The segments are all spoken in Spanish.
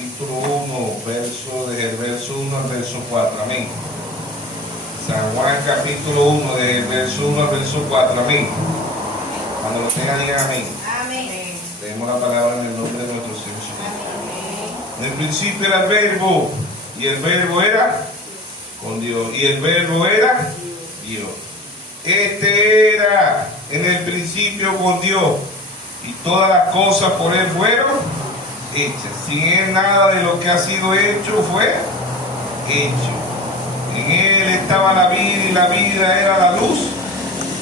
capítulo 1, desde el verso 1 al verso 4, amén. San Juan capítulo 1, desde el verso 1 al verso 4, amén. Cuando lo tengan, digan amén. Amén. Leemos la palabra en el nombre de nuestro Señor Jesucristo. En el principio era el verbo, y el verbo era con Dios, y el verbo era Dios. Este era en el principio con Dios, y todas las cosas por Él fueron hechas. Sin Él nada de lo que ha sido hecho fue hecho. En Él estaba la vida, y la vida era la luz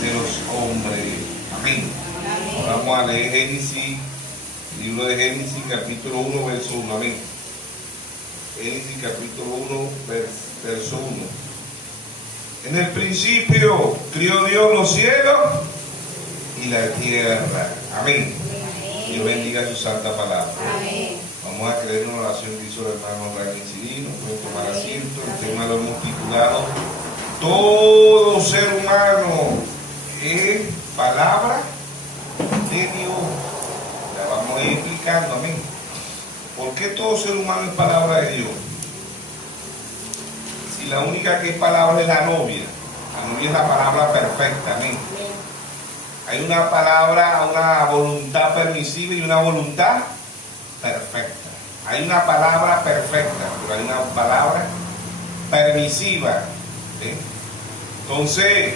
de los hombres. Amén. Ahora vamos a leer Génesis, libro de Génesis, capítulo 1, verso 1. Amén. Génesis, capítulo 1, verso 1. En el principio crió Dios los cielos y la tierra. Amén. Dios bendiga su santa palabra. Amén. Vamos a creer una oración que hizo el hermano Ryan Cirino. Pueden tomar asiento. El tema lo hemos titulado: todo ser humano es palabra de Dios. La vamos a ir explicando. Amén. ¿Por qué todo ser humano es palabra de Dios? Si la única que es palabra es la novia. La novia es la palabra perfecta. Amén. Hay una palabra, una voluntad permisiva y una voluntad perfecta. Hay una palabra perfecta, pero hay una palabra permisiva. ¿Sí? Entonces,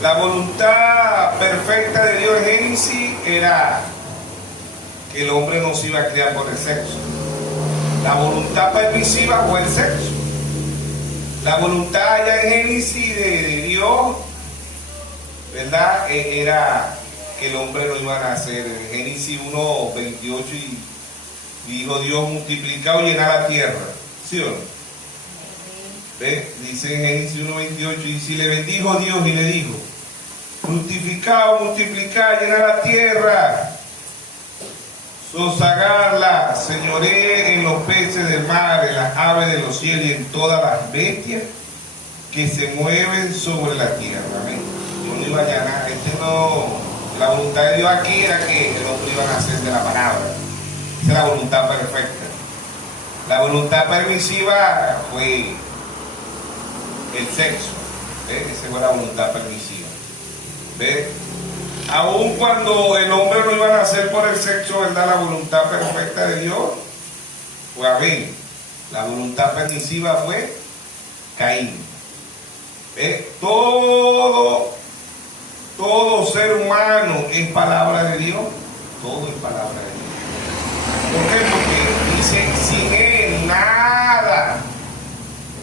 la voluntad perfecta de Dios en Génesis era que el hombre no se iba a criar por el sexo. La voluntad permisiva fue el sexo. La voluntad allá en Génesis de Dios, ¿verdad? Era que el hombre no iba a nacer. En Génesis 1, 28, y dijo Dios: multiplicaos y llenad la tierra. ¿Sí o no? ¿Ve? Dice en Génesis 1, 28, y si le bendijo Dios y le dijo: fructificaos, multiplicad, llenad la tierra, sosagarla, señoré en los peces del mar, en las aves de los cielos y en todas las bestias que se mueven sobre la tierra. Amén. Yo no iba a llenar, la voluntad de Dios aquí era que el hombre iba a nacer de la palabra. Esa es la voluntad perfecta. La voluntad permisiva fue el sexo. ¿Ves? Esa fue la voluntad permisiva. ¿Ves? Aun cuando el hombre no iba a nacer por el sexo, ¿verdad? La voluntad perfecta de Dios fue Abel. La voluntad permisiva fue Caín. ¿Ves? Todo ser humano es palabra de Dios. Todo es palabra de Dios. ¿Por qué? Porque dice: sin Él nada.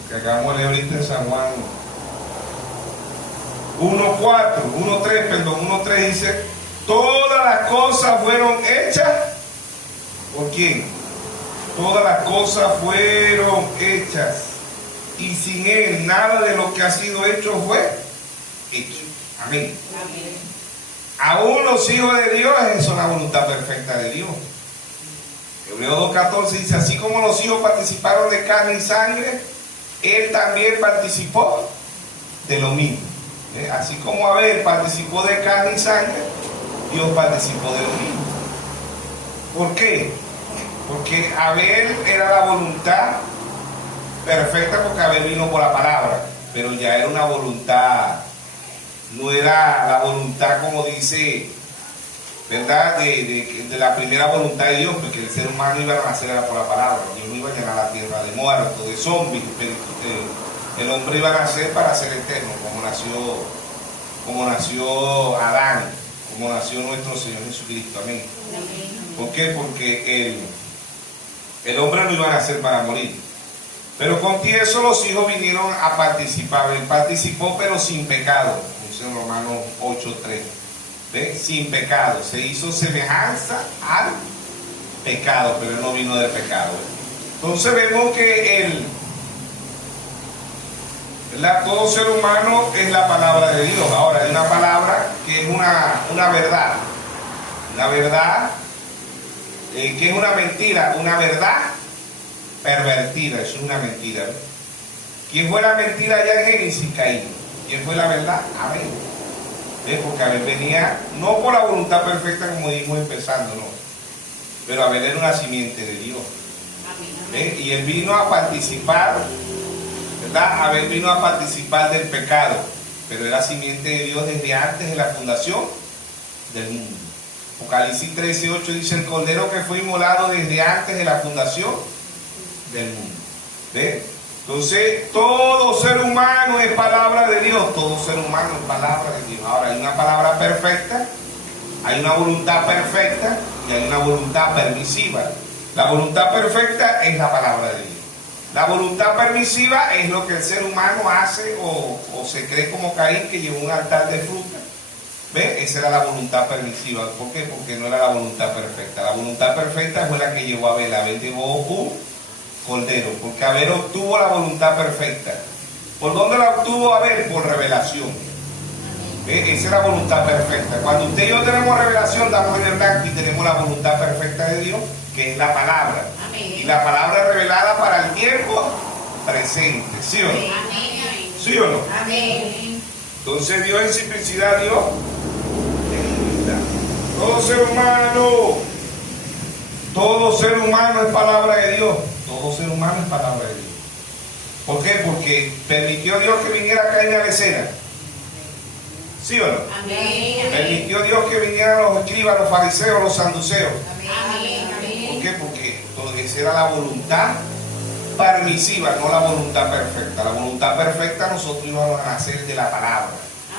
Lo que acabamos de leer ahorita en San Juan 1.3 dice: todas las cosas fueron hechas. ¿Por quién? Todas las cosas fueron hechas, y sin Él nada de lo que ha sido hecho fue hecho. Amén. Amén. Aún los hijos de Dios, eso es la voluntad perfecta de Dios. Hebreos 2.14 dice: así como los hijos participaron de carne y sangre, Él también participó de lo mismo. Así como Abel participó de carne y sangre, Dios participó de lo mismo. ¿Por qué? Porque Abel era la voluntad perfecta, porque Abel vino por la palabra, pero ya era una voluntad, no era la voluntad como dice, ¿verdad? De la primera voluntad de Dios, porque el ser humano iba a nacer por la palabra. Dios no iba a llenar la tierra de muertos, de zombies, pero el hombre iba a nacer para ser eterno, como nació Adán, como nació nuestro Señor Jesucristo. Amén. ¿Por qué? Porque el hombre no iba a nacer para morir. Pero con eso los hijos vinieron a participar. Él participó, pero sin pecado. Dice en Romanos 8.3. ¿Ve? Sin pecado. Se hizo semejanza al pecado, pero él no vino del pecado. Entonces vemos que todo ser humano es la palabra de Dios. Ahora, hay una palabra que es una verdad. Una verdad que es una mentira. Una verdad pervertida. Eso es una mentira. ¿Quién fue la mentira allá en Génesis? Caín. ¿Quién fue la verdad? Abel. Porque Abel venía no por la voluntad perfecta como dijimos empezando, no. Pero Abel era una simiente de Dios. Y él vino a participar, ¿verdad? Abel vino a participar del pecado, pero era simiente de Dios desde antes de la fundación del mundo. Apocalipsis 13:8 dice: el cordero que fue inmolado desde antes de la fundación del mundo. ¿Ve? Entonces, todo ser humano es palabra de Dios, todo ser humano es palabra de Dios. Ahora, hay una palabra perfecta, hay una voluntad perfecta y hay una voluntad permisiva. La voluntad perfecta es la palabra de Dios. La voluntad permisiva es lo que el ser humano hace o se cree como Caín, que llevó un altar de fruta. ¿Ve? Esa era la voluntad permisiva. ¿Por qué? Porque no era la voluntad perfecta. La voluntad perfecta fue la que llevó a Abel. Abel llevó un cordero, porque Abel obtuvo la voluntad perfecta. ¿Por dónde la obtuvo Abel? Por revelación. ¿Ve? Esa es la voluntad perfecta. Cuando usted y yo tenemos revelación, damos en el blanco y tenemos la voluntad perfecta de Dios, que es la palabra. Amén. Y la palabra es revelada para el tiempo presente. ¿Sí o no? Amén. ¿Sí o no? Amén. Entonces Dios en simplicidad, Dios en humildad. Todo ser humano es palabra de Dios. Todo ser humano es palabra de Dios. ¿Por qué? Porque permitió Dios que viniera Caín a la escena. ¿Sí o no? Amén. Permitió Dios que vinieran los escribas, los fariseos, los saduceos. Amén. ¿Por qué? Porque esa era la voluntad permisiva, no la voluntad perfecta. La voluntad perfecta nosotros íbamos a nacer de la palabra.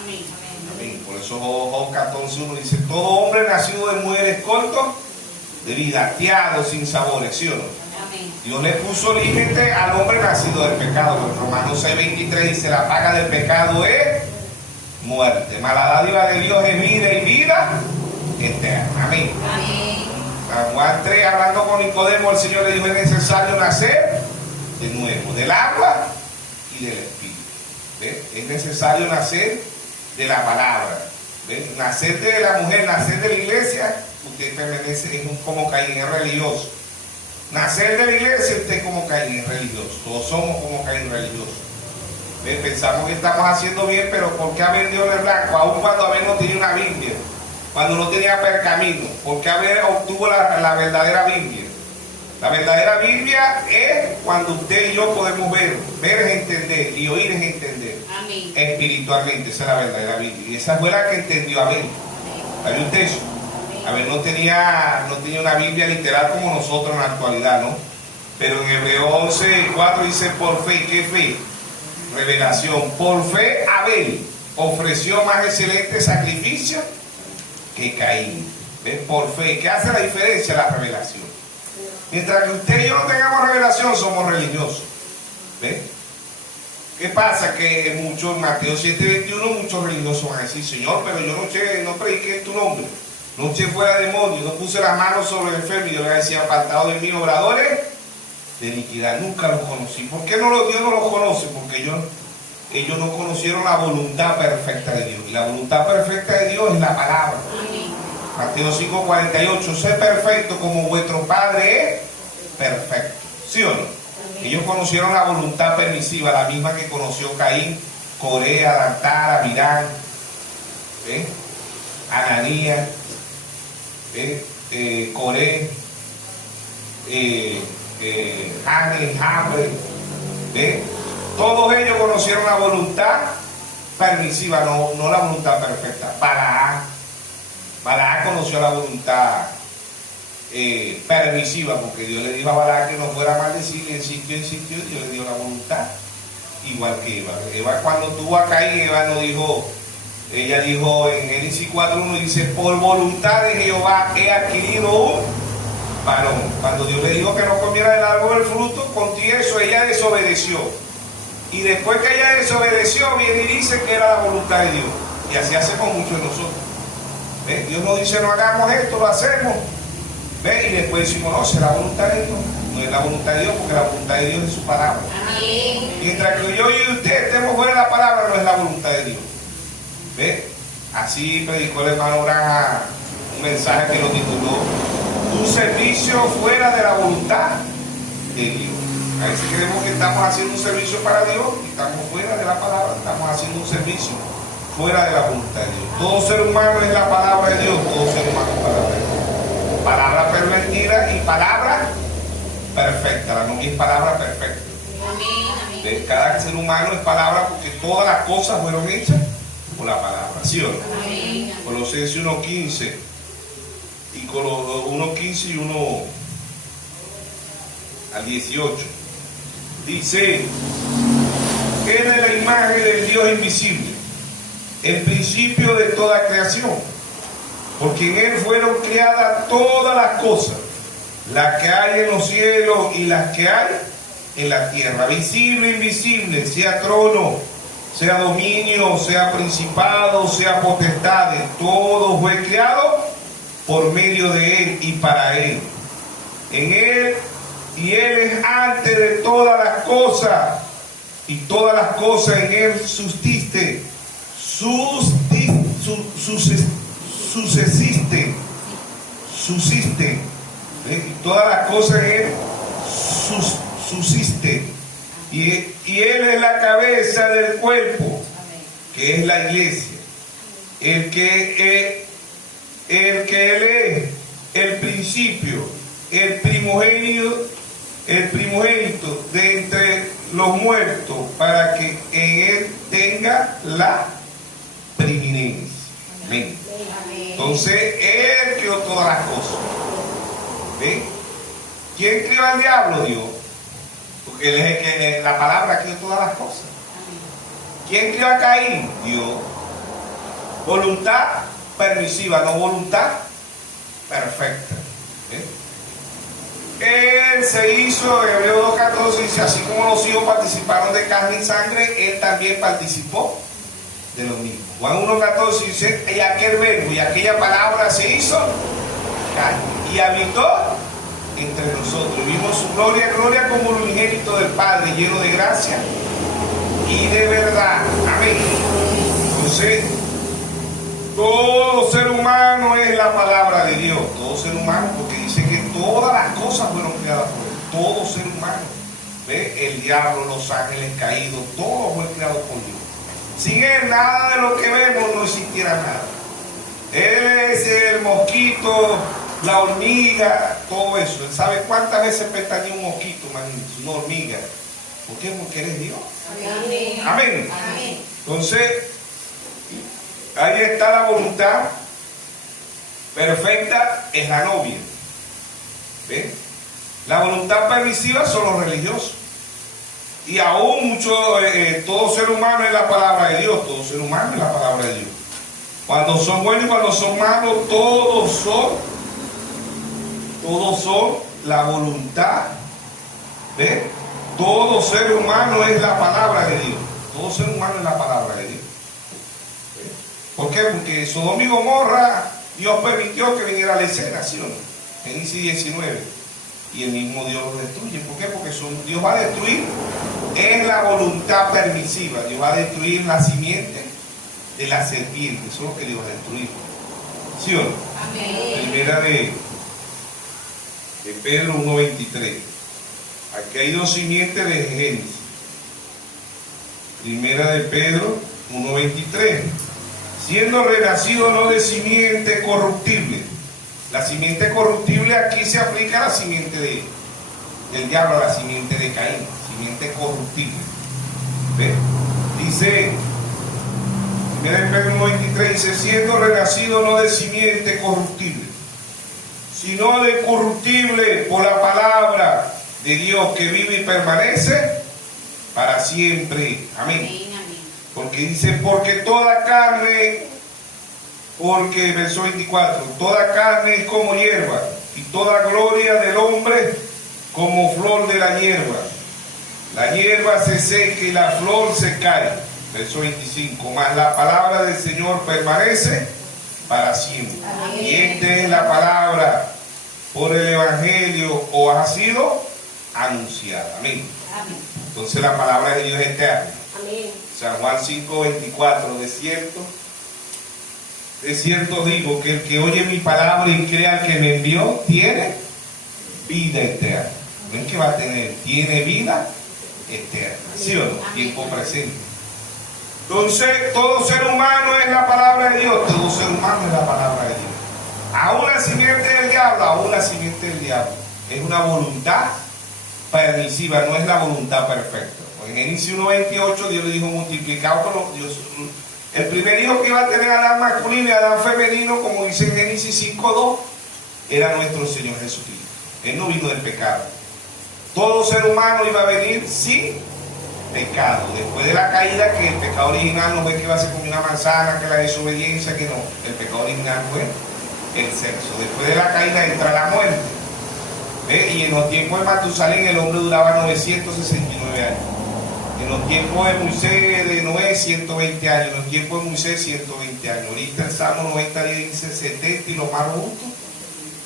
Amén. Amén. Por eso Job 14:1 dice: todo hombre nacido de mujeres cortos, de vida, hastiado, sin sabores. ¿Sí o no? Amén. Dios le puso límite al hombre nacido del pecado. En Romanos 6:23 dice: la paga del pecado es muerte, mas la dádiva de Dios es vida y vida eterna. Amén. Amén. San Juan 3, hablando con Nicodemo, el Señor le dijo: es necesario nacer de nuevo, del agua y del Espíritu. ¿Ve? Es necesario nacer de la palabra. ¿Ve? Nacer de la mujer, nacer de la iglesia, usted permanece, es como Caín, es religioso. Nacer de la iglesia, usted es como Caín, es religioso. Todos somos como Caín, religiosos. ¿Ve? Pensamos que estamos haciendo bien, pero ¿por qué Abel dio el blanco? Aún cuando Abel no tenía una Biblia, cuando no tenía pergamino, ¿por qué Abel obtuvo la verdadera Biblia? La verdadera Biblia es cuando usted y yo podemos ver es entender y oír es entender. Amén. Espiritualmente, esa es la verdadera Biblia. Y esa fue la que entendió Abel. ¿Hay un texto? Abel no tenía una Biblia literal como nosotros en la actualidad, ¿no? Pero en Hebreos 11:4 dice: por fe. ¿Qué fe? Revelación. Por fe Abel ofreció más excelente sacrificio que Caín. ¿Ven? Por fe. ¿Qué hace la diferencia? La revelación. Mientras que usted y yo no tengamos revelación, somos religiosos. ¿Ven? ¿Qué pasa? Que muchos, en Mateo 7:21, muchos religiosos van a decir: Señor, pero yo no prediqué en tu nombre, no eché fuera demonios, no puse las manos sobre el enfermo. Y yo le decía: apartado de mí, obradores de iniquidad, nunca los conocí. ¿Por qué Dios no los conoce? Porque ellos no conocieron la voluntad perfecta de Dios. Y la voluntad perfecta de Dios es la palabra. Mateo 5:48: sé perfecto como vuestro Padre es perfecto. ¿Sí o no? Ellos conocieron la voluntad permisiva, la misma que conoció Caín, Coré, Adantara, Abirán, Ananías, Coré, Janes, Hambre. Todos ellos conocieron la voluntad permisiva, no la voluntad perfecta. Balaam conoció la voluntad permisiva, porque Dios le dijo a Balaam que no fuera a maldecir, y insistió, y Dios le dio la voluntad, igual que Eva. Eva, cuando tuvo a Caín, Eva no dijo, ella dijo en Génesis 4:1, dice: por voluntad de Jehová he adquirido un varón. Cuando Dios le dijo que no comiera del árbol del fruto, con eso ella desobedeció. Y después que ella desobedeció, viene y dice que era la voluntad de Dios. Y así hacemos muchos de nosotros. ¿Ve? Dios nos dice: no hagamos esto, lo hacemos. ¿Ve? Y después decimos: no, será la voluntad de Dios. No es la voluntad de Dios, porque la voluntad de Dios es su palabra. Amén. Mientras que yo y usted estemos fuera de la palabra, no es la voluntad de Dios. ¿Ve? Así predicó el hermano Granja un mensaje que lo tituló: un servicio fuera de la voluntad de Dios. A veces creemos que estamos haciendo un servicio para Dios y estamos fuera de la palabra, estamos haciendo un servicio fuera de la voluntad de Dios. Todo ser humano es la palabra de Dios, todo ser humano es palabra de Dios. Palabra pervertida y palabra perfecta. La novia es palabra perfecta. Amén. De cada ser humano es palabra porque todas las cosas fueron hechas por la palabra. ¿Sí o no? Amén. Colosenses 1:15 y 1:15 y 1 al 18. Dice: Él es la imagen del Dios invisible, el principio de toda creación, porque en Él fueron creadas todas las cosas, las que hay en los cielos y las que hay en la tierra, visible e invisible, sea trono, sea dominio, sea principado, sea potestades, todo fue creado por medio de Él y para Él. En Él y Él es antes de todas las cosas, y todas las cosas en Él subsisten, subsisten, y todas las cosas en Él subsisten, y Él es la cabeza del cuerpo, que es la iglesia, el que Él es el principio, el primogénito de entre los muertos, para que en Él tenga la preeminencia. Amén. Entonces, Él creó todas las cosas. ¿Ven? ¿Quién creó al diablo? Dios. Porque Él es el que la palabra creó todas las cosas. ¿Quién creó a Caín? Dios. Voluntad permisiva, no voluntad perfecta. ¿Ven? Él se hizo, en Hebreos 2:14 dice, así como los hijos participaron de carne y sangre, Él también participó de lo mismo. Juan 1:14 dice, y aquel verbo y aquella palabra se hizo carne y habitó entre nosotros. Vimos su gloria, gloria como el unigénito del Padre, lleno de gracia y de verdad. Amén. Entonces, todo ser humano es la palabra de Dios. Todo ser humano, porque dice que todas las cosas fueron creadas por Él. Todo ser humano. ¿Ve? El diablo, los ángeles caídos, todo fue creado por Dios. Sin Él, nada de lo que vemos no existiera nada. Él es el mosquito, la hormiga, todo eso. Él sabe cuántas veces pestañea un mosquito, imagínense, una hormiga. ¿Por qué? Porque eres Dios. Amén. Amén. Amén. Entonces, ahí está la voluntad perfecta, es la novia. ¿Ven? La voluntad permisiva son los religiosos. Y aún mucho, todo ser humano es la palabra de Dios. Todo ser humano es la palabra de Dios. Cuando son buenos y cuando son malos, todos son la voluntad. ¿Ven? Todo ser humano es la palabra de Dios. Todo ser humano es la palabra de Dios. ¿Ven? ¿Por qué? Porque Sodoma y Gomorra, Dios permitió que viniera la escena, ¿sí o no? Génesis 19. Y el mismo Dios lo destruye. ¿Por qué? Porque Dios va a destruir en la voluntad permisiva. Dios va a destruir la simiente de la serpiente. Eso es lo que Dios va a destruir. ¿Sí o no? Amén. Primera de Pedro 1:23. Aquí hay dos simientes de Génesis. Primera de Pedro 1:23. Siendo renacido no de simiente corruptible. La simiente corruptible aquí se aplica a la simiente del diablo, a la simiente de Caín, simiente corruptible. ¿Ve? Dice, 1 Pedro 1:23, dice, siendo renacido no de simiente corruptible, sino de corruptible por la palabra de Dios que vive y permanece para siempre. Amén. Amén. Porque dice, porque toda carne... Porque, verso 24, toda carne es como hierba, y toda gloria del hombre como flor de la hierba. La hierba se seca y la flor se cae. Verso 25, mas la palabra del Señor permanece para siempre. Amén. Y esta es la palabra por el Evangelio os ha sido anunciada. Amén. Amén. Entonces la palabra de Dios es eterna. Amén. San Juan 5:24, de cierto digo que el que oye mi palabra y crea al que me envió, tiene vida eterna. No es que va a tener, tiene vida eterna. ¿Sí o no? Tiempo presente. Entonces, todo ser humano es la palabra de Dios. Todo ser humano es la palabra de Dios. Aún la simiente del diablo, aún la simiente del diablo. Es una voluntad permisiva, no es la voluntad perfecta. En Génesis 1:28 Dios le dijo multiplicado por los Dios. El primer hijo que iba a tener Adán masculino y Adán femenino, como dice en Génesis 5:2, era nuestro Señor Jesucristo. Él no vino del pecado. Todo ser humano iba a venir sin pecado. Después de la caída, que el pecado original no fue que iba a ser como una manzana, que la desobediencia, que no. El pecado original fue el sexo. Después de la caída entra la muerte. ¿Ve? Y en los tiempos de Matusalén el hombre duraba 969 años. En los tiempos de Moisés, de Noé, 120 años. En los tiempos de Moisés, 120 años. Ahorita el Salmo 90 dice 70 y lo más justo,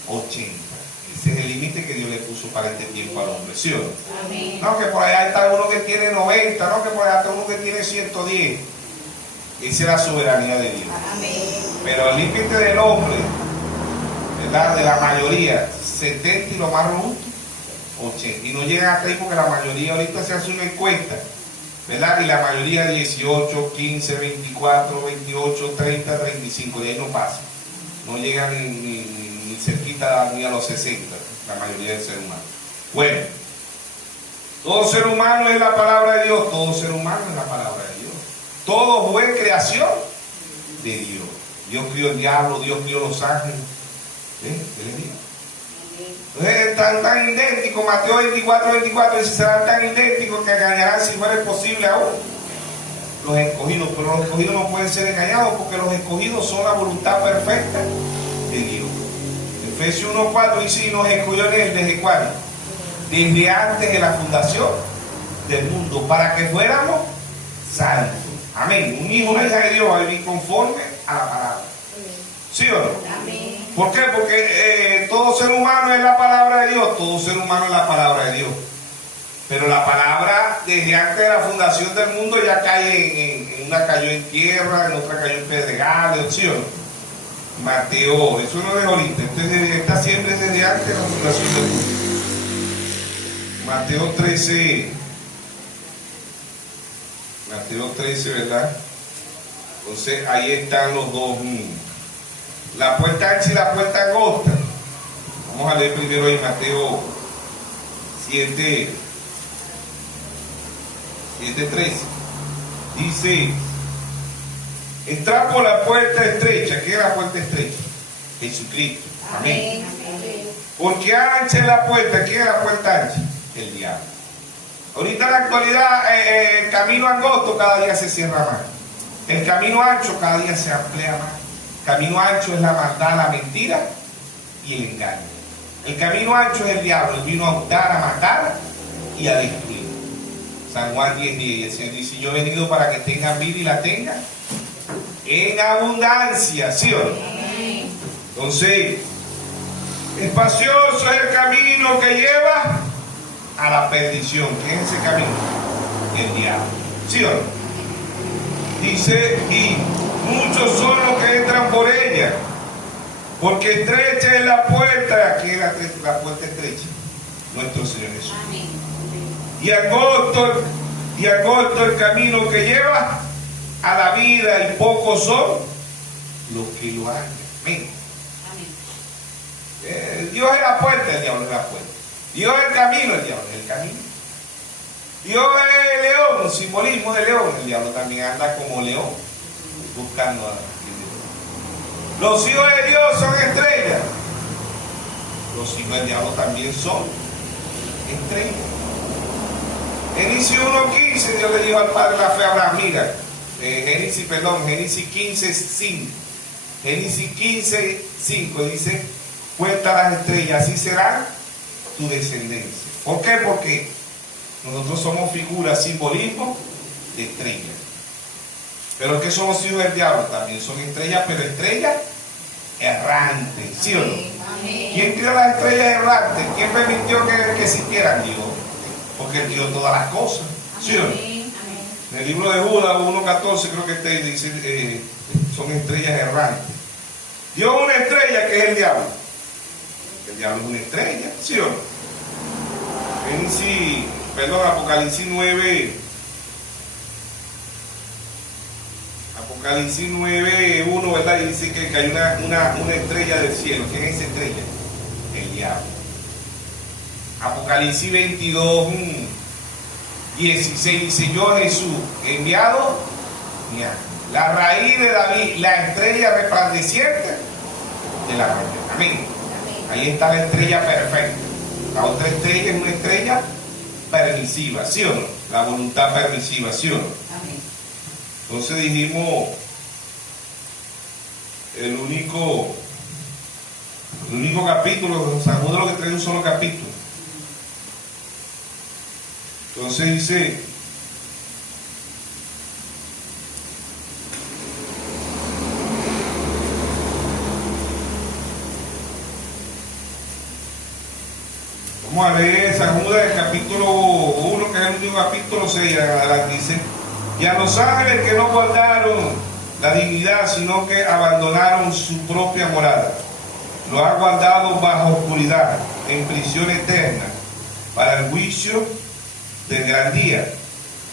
80. Ese es el límite que Dios le puso para este tiempo al hombre, ¿sí o no? Amén. No, que por allá está uno que tiene 90, no, que por allá está uno que tiene 110. Esa es la soberanía de Dios. Amén. Pero el límite del hombre, ¿verdad? De la mayoría, 70 y lo más robusto, 80. Y no llegan hasta ahí porque la mayoría ahorita se hace una encuesta, ¿verdad? Y la mayoría 18, 15, 24, 28, 30, 35. De ahí no pasa. No llegan ni cerquita ni a los 60, la mayoría del ser humano. Bueno, todo ser humano es la palabra de Dios, todo ser humano es la palabra de Dios. Todo fue creación de Dios. Dios crió el diablo, Dios crió los ángeles. ¿Qué les digo? Entonces están tan idénticos, Mateo 24 dice, serán tan idénticos que engañarán si fuera posible aún los escogidos. Pero los escogidos no pueden ser engañados porque los escogidos son la voluntad perfecta de Dios. Efesios 1:4 dice, y nos escogió en él, ¿desde cuándo? Desde antes de la fundación del mundo, para que fuéramos santos. Amén. Un hijo, una hija de Dios va a vivir conforme a la palabra. ¿Sí o no? Amén. ¿Por qué? Porque todo ser humano es la palabra de Dios, todo ser humano es la palabra de Dios. Pero la palabra, desde antes de la fundación del mundo, ya cae en una cayó en tierra, en otra cayó en pedregales, ¿sí o no? Mateo, eso no es ahorita, esta siempre es desde antes de la fundación del mundo. Mateo 13, ¿verdad? Entonces ahí están los dos, la puerta ancha y la puerta angosta. Vamos a leer primero en Mateo 7:13. Dice, entrad por la puerta estrecha. ¿Qué es la puerta estrecha? Jesucristo. Amén. Amén. Porque ancha es la puerta. ¿Quién es la puerta ancha? El diablo. Ahorita en la actualidad el camino angosto cada día se cierra más. El camino ancho cada día se amplía más. El camino ancho es la maldad, la mentira y el engaño. El camino ancho es el diablo. Él vino a hurtar, a matar y a destruir. San Juan 10:10. Y el Señor dice, yo he venido para que tengan vida y la tengan en abundancia, ¿sí o no? Amén. Entonces, espacioso es el camino que lleva a la perdición. ¿Quién es ese camino? El diablo, ¿sí o no? Dice, y muchos son los que entran por ella, porque estrecha es la puerta. ¿Quién es la puerta estrecha? Nuestro Señor Jesús. Amén. Y angosto el camino que lleva a la vida, y pocos son los que lo hallan. Amén. Dios es la puerta, el diablo es la puerta. Dios es el camino, el diablo es el camino. Dios es el león, un simbolismo de león. El diablo también anda como león, buscando a Dios. Los hijos de Dios son estrellas. Los hijos del diablo también son estrellas. Génesis 1:15, Dios le dijo al padre de la fe a Abraham, mira, Génesis 15:5. Génesis 15:5 dice, cuenta las estrellas, así será tu descendencia. ¿Por qué? Porque nosotros somos figuras, simbolismo de estrellas. Pero ¿qué somos hijos del diablo? También son estrellas, pero estrellas errantes, ¿sí o no? Amén. ¿Quién creó las estrellas errantes? ¿Quién permitió que existieran? Dios. Porque Él dio todas las cosas, ¿sí o no? Amén. En el libro de Judas 1:14 creo que dice, son estrellas errantes. Dio una estrella que es el diablo. El diablo es una estrella, ¿sí o no? Apocalipsis 9. Apocalipsis 9:1, ¿verdad? Y dice que hay una estrella del cielo. ¿Quién es esa estrella? El diablo. Apocalipsis 22, 16 dice: yo Jesús, enviado mi ángel, la raíz de David, la estrella resplandeciente de la mañana. Amén. Ahí está la estrella perfecta. La otra estrella es una estrella permisiva, ¿sí o no? La voluntad permisiva, ¿sí o no? Amén. Entonces dijimos, el único capítulo, San Juan lo que trae un solo capítulo. Entonces dice, vamos a leer San Judas, el capítulo 1, que es el último capítulo 6, dice: y a los ángeles que no guardaron la dignidad, sino que abandonaron su propia morada, lo ha guardado bajo oscuridad, en prisión eterna, para el juicio del gran día.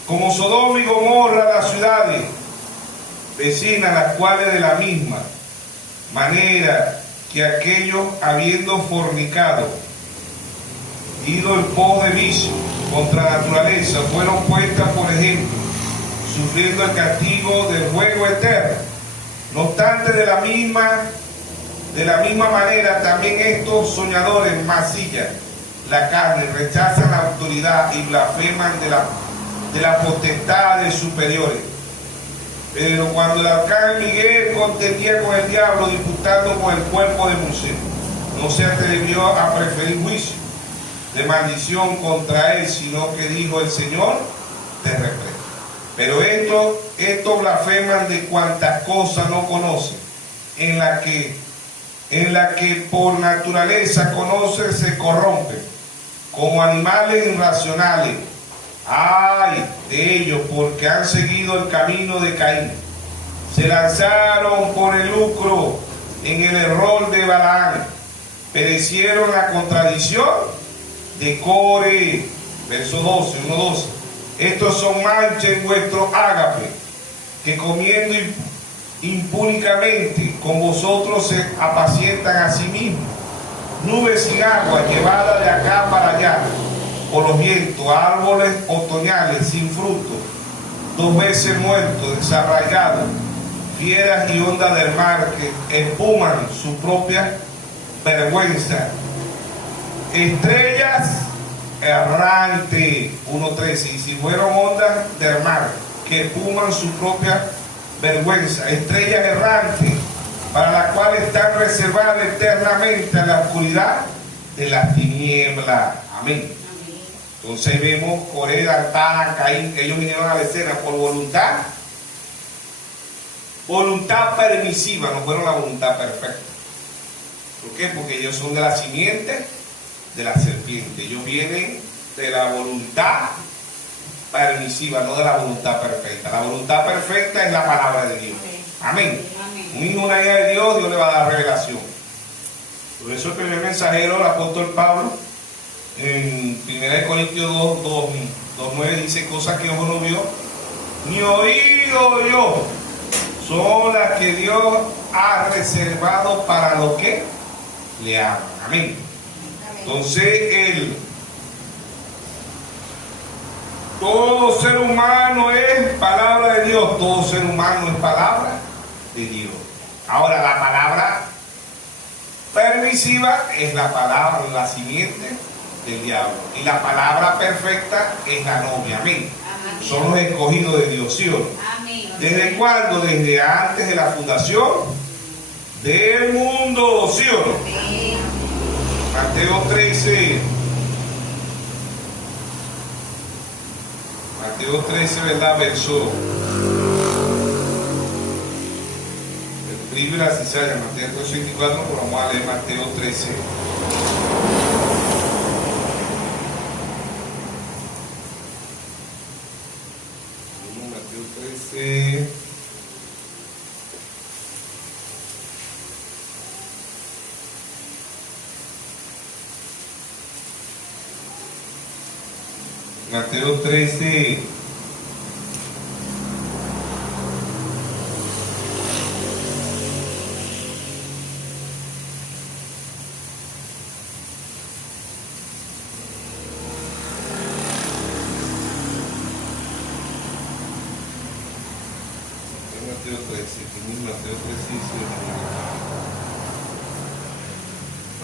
Como Sodoma y Gomorra, las ciudades vecinas, las cuales de la misma manera que aquellos, habiendo fornicado, ido en pos de vicio contra la naturaleza, fueron puestas por ejemplo, sufriendo el castigo del fuego eterno. No obstante, de la misma manera, también estos soñadores mancillan la carne, rechazan la autoridad y blasfeman de la potestad de superiores. Pero cuando el arcángel Miguel contendía con el diablo, disputando con el cuerpo de Moisés, no se atrevió a preferir juicio de maldición contra él, sino que dijo: el Señor te reprenda. Pero estos blasfeman de cuantas cosas no conocen, en la que por naturaleza conocen, se corrompen, como animales irracionales. Ay de ellos, porque han seguido el camino de Caín. Se lanzaron por el lucro en el error de Balaam. Perecieron la contradicción de Core. Verso 12, 1:12. Estos son manchas en vuestro ágape, que comiendo impúdicamente con vosotros se apacientan a sí mismos. Nubes sin agua, llevadas de acá para allá por los vientos, árboles otoñales sin fruto, 2 veces muertos, desarraigados, fieras y ondas del mar que espuman su propia vergüenza. Estrellas errantes, 1:13, y si fueron ondas del mar que espuman su propia vergüenza, estrellas errantes, para las cuales están reservadas eternamente en la oscuridad de las tinieblas. Amén. Entonces vemos Coré, Datán, Caín, ellos vinieron a la escena por voluntad permisiva, no fueron la voluntad perfecta. ¿Por qué? Porque ellos son de la simiente de la serpiente. Ellos vienen de la voluntad permisiva, no de la voluntad perfecta. La voluntad perfecta es la palabra de Dios. Amén. Un hijo, una hija de Dios, Dios le va a dar revelación. Por eso el primer mensajero, el apóstol Pablo, en 1 Corintios 2:9 dice: cosas que ojo no vio, ni oído yo, son las que Dios ha reservado para los que le aman. Amén. Entonces, todo ser humano es palabra de Dios, todo ser humano es palabra de Dios. Ahora, la palabra permisiva es la palabra, la simiente del diablo, y la palabra perfecta es la novia. Amén. Amén. Son los escogidos de Dios, ¿sí o no? Amén. ¿Desde cuándo? Desde antes de la fundación del mundo, ¿sí o no? Amén. Mateo 13, ¿verdad? Verso, el libro así se llama Mateo 24, pero vamos a leer Mateo 13. Mateo 13. Mateo 13. Mateo 13, que es Mateo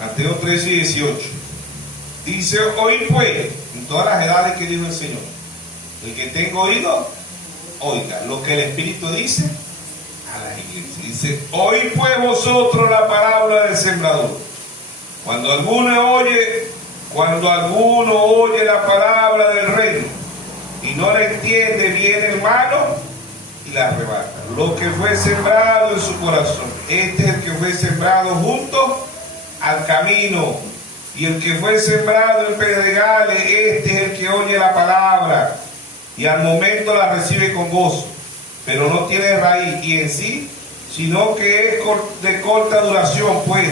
13, 18. Mateo 13, 18. Dice, oíd pues, en todas las edades que dijo el Señor, el que tenga oído, oiga lo que el Espíritu dice a las iglesias. Dice, oíd pues vosotros la parábola del sembrador. Cuando alguno oye la palabra del reino y no la entiende, viene el malo y la arrebata. Lo que fue sembrado en su corazón, este es el que fue sembrado junto al camino. Y el que fue sembrado en pedregales, este es el que oye la palabra y al momento la recibe con gozo, pero no tiene raíz y en sí, sino que es de corta duración, pues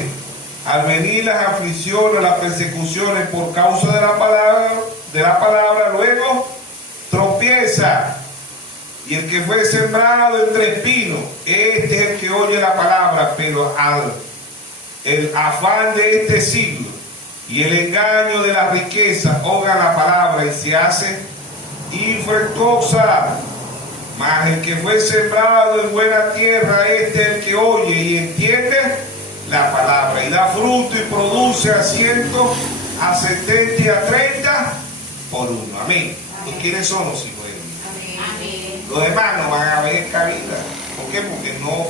al venir las aflicciones, las persecuciones por causa de la palabra, luego tropieza. Y el que fue sembrado entre espinos, este es el que oye la palabra, pero el afán de este siglo y el engaño de la riqueza ahoga la palabra y se hace infructuosa. Mas el que fue sembrado en buena tierra, este es el que oye y entiende la palabra y da fruto y produce a 100, a 70 y a 30 por uno. Amén. ¿Y quiénes son los hijos de Dios? Amén. Los demás no van a ver cabida. ¿Por qué? Porque no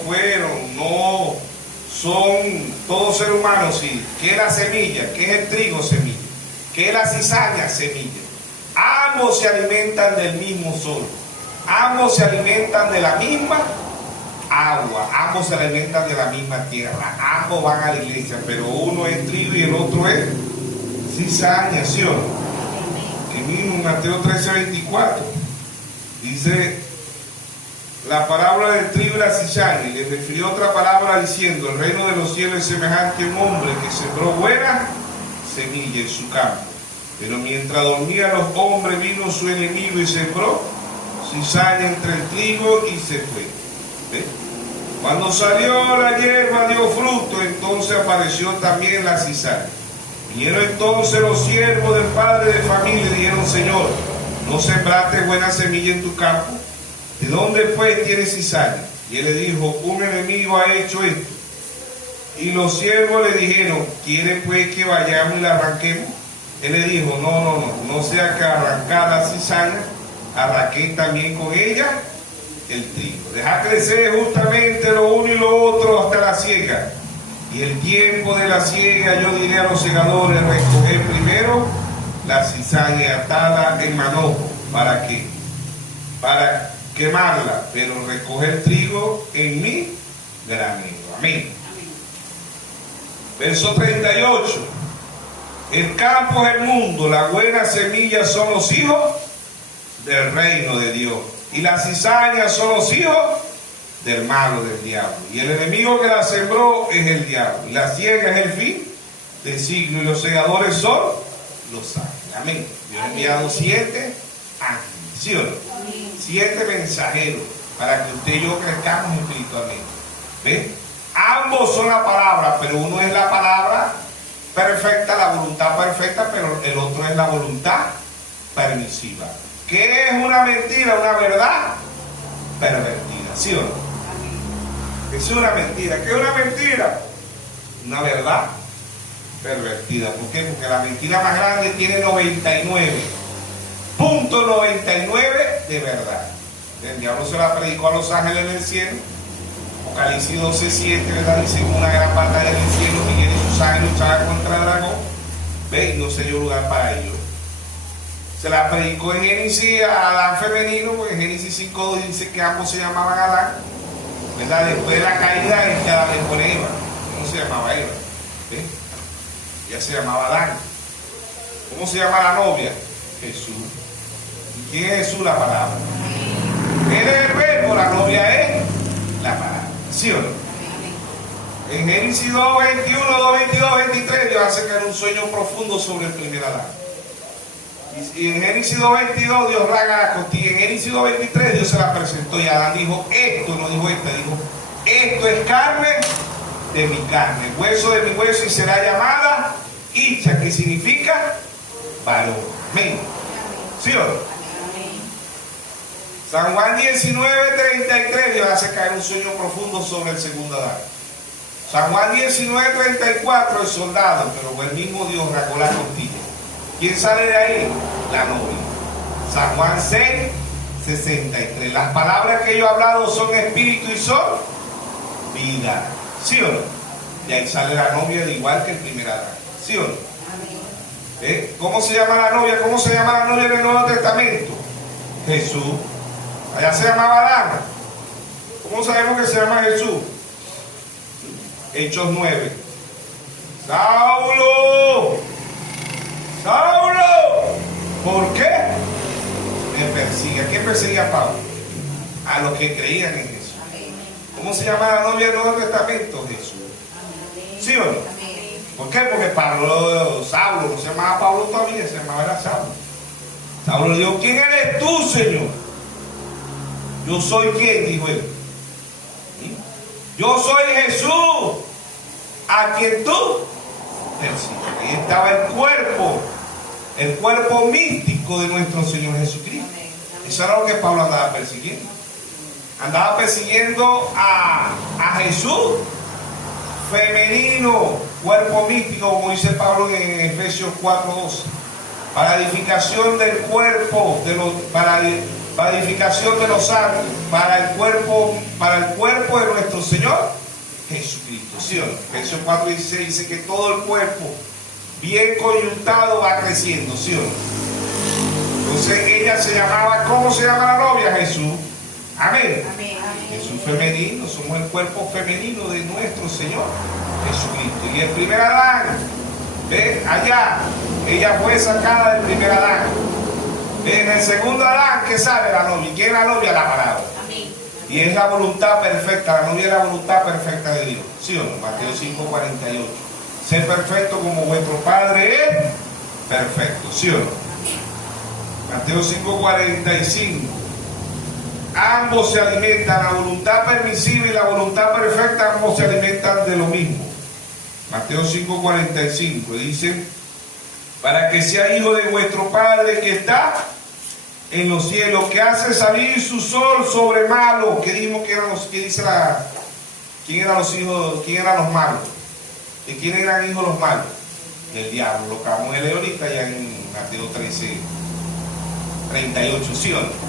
son todos seres humanos, sí. ¿Qué es la semilla? ¿Qué es el trigo? Semilla. ¿Qué es la cizaña? Semilla. Ambos se alimentan del mismo sol. Ambos se alimentan de la misma agua. Ambos se alimentan de la misma tierra. Ambos van a la iglesia, pero uno es trigo y el otro es cizaña, ¿sí o no? Que mismo en Mateo 13, 24 dice la palabra del trigo y la cizaña, y le refirió otra palabra diciendo, el reino de los cielos es semejante a un hombre que sembró buena semilla en su campo, pero mientras dormían los hombres vino su enemigo y sembró cizaña entre el trigo y se fue. ¿Ves? Cuando salió la hierba dio fruto, entonces apareció también la cizaña. Vinieron entonces los siervos del padre de familia y dijeron, Señor, ¿no sembraste buena semilla en tu campo? ¿De dónde pues tienes cizaña? Y él le dijo, un enemigo ha hecho esto. Y los siervos le dijeron, ¿quiere pues que vayamos y la arranquemos? Él le dijo, no sea que arrancar la cizaña, arranqué también con ella el trigo. Deja crecer justamente lo uno y lo otro hasta la siega. Y el tiempo de la siega yo diré a los segadores, recoger primero la cizaña y atarla en manojo. ¿Para qué? Para quemarla, pero recoger trigo en mi granero. Amén. Verso 38. El campo es el mundo, la buena semilla son los hijos del reino de Dios, y las cizañas son los hijos del malo, del diablo. Y el enemigo que la sembró es el diablo, y la siega es el fin del siglo, y los segadores son los ángeles. Amén. Dios ha enviado 7 ángeles, ¿sí o no? 7 mensajeros para que usted y yo crezcamos espiritualmente. ¿Ven? Ambos son la palabra, pero uno es la palabra perfecta, la voluntad perfecta, pero el otro es la voluntad permisiva. ¿Qué es una mentira? Una verdad pervertida, ¿sí o no? Es una mentira. ¿Qué es una mentira? Una verdad pervertida. ¿Por qué? Porque la mentira más grande tiene 99.99 de verdad. El diablo se la predicó a los ángeles del cielo. Apocalipsis 12:7, ¿verdad? Dice una gran batalla del cielo, Miguel y sus ángeles luchaban contra el dragón. Ve, y no se dio lugar para ellos. Se la predicó en Génesis a Adán femenino, porque en Génesis 5:2 dice que ambos se llamaban Adán, ¿verdad? Después de la caída es que Adán le pone Eva. ¿Cómo se llamaba Eva? ¿Ves? Ella se llamaba Adán. ¿Cómo se llama la novia? Jesús. ¿Y quién es Jesús? La palabra. Él es el verbo, la novia es la palabra. ¿Sí o no? En Génesis 2:21, 2:22, 23 Dios hace caer un sueño profundo sobre el primer Adán. Y en Génesis 2:22 Dios raga la costilla. En Génesis 2:23 Dios se la presentó y Adán dijo esto, no dijo esta, dijo esto es carne de mi carne, hueso de mi hueso, y será llamada Isha, que significa varón. Amén. ¿Sí o no? San Juan 19:33, Dios hace caer un sueño profundo sobre el segundo Adán. San Juan 19:34, el soldado, pero fue el mismo Dios rasgó la costilla. ¿Quién sale de ahí? La novia. San Juan 6:63. Las palabras que yo he hablado son espíritu y son vida. ¿Sí o no? De ahí sale la novia de igual que el primer Adán. ¿Sí o no? ¿Cómo se llama la novia? ¿Cómo se llama la novia en el Nuevo Testamento? Jesús. Allá se llamaba Adán. ¿Cómo sabemos que se llama Jesús? Hechos 9. Saulo, Saulo, ¿por qué me persigue? ¿A quién perseguía Pablo? A los que creían en Jesús. ¿Cómo se llama la novia del Nuevo Testamento? Jesús. ¿Sí o no? ¿Por qué? Porque Saulo, no se llamaba Pablo todavía, se llamaba era Saulo. Saulo le dijo, ¿quién eres tú, Señor? Yo soy quien, dijo él. Yo soy Jesús, a quien tú persigues. Ahí estaba el cuerpo místico de nuestro Señor Jesucristo. Eso era lo que Pablo andaba persiguiendo. Andaba persiguiendo a Jesús femenino, cuerpo místico, como dice Pablo en Efesios 4:12, para edificación del cuerpo, para edificación de los santos, para el cuerpo de nuestro Señor Jesucristo. ¿Sí o no? Efesios 4:16 dice que todo el cuerpo bien coyuntado va creciendo. ¿Sí o no? Entonces ella se llamaba, ¿cómo se llama la novia? Jesús. Amén. Amén. Jesús femenino, somos el cuerpo femenino de nuestro Señor Jesucristo. Y el primer Adán, ¿ve? Allá, ella fue sacada del primer Adán. En el segundo Adán, ¿qué sale la novia? ¿Quién es la novia? La palabra. Amén. Y es la voluntad perfecta, la novia es la voluntad perfecta de Dios. ¿Sí o no? Mateo 5:48. Ser perfecto como vuestro Padre es perfecto. ¿Sí o no? Mateo 5:45. Ambos se alimentan, la voluntad permisiva y la voluntad perfecta, ambos se alimentan de lo mismo. Mateo 5:45 dice, para que sea hijo de vuestro Padre que está en los cielos, que hace salir su sol sobre malos. ¿Qué dijimos que eran los, qué dice quién eran los hijos, quién eran los malos? ¿De quién eran hijos los malos? Del diablo, lo que vamos a leer ahorita ya en Mateo 13:38, ¿sí o no?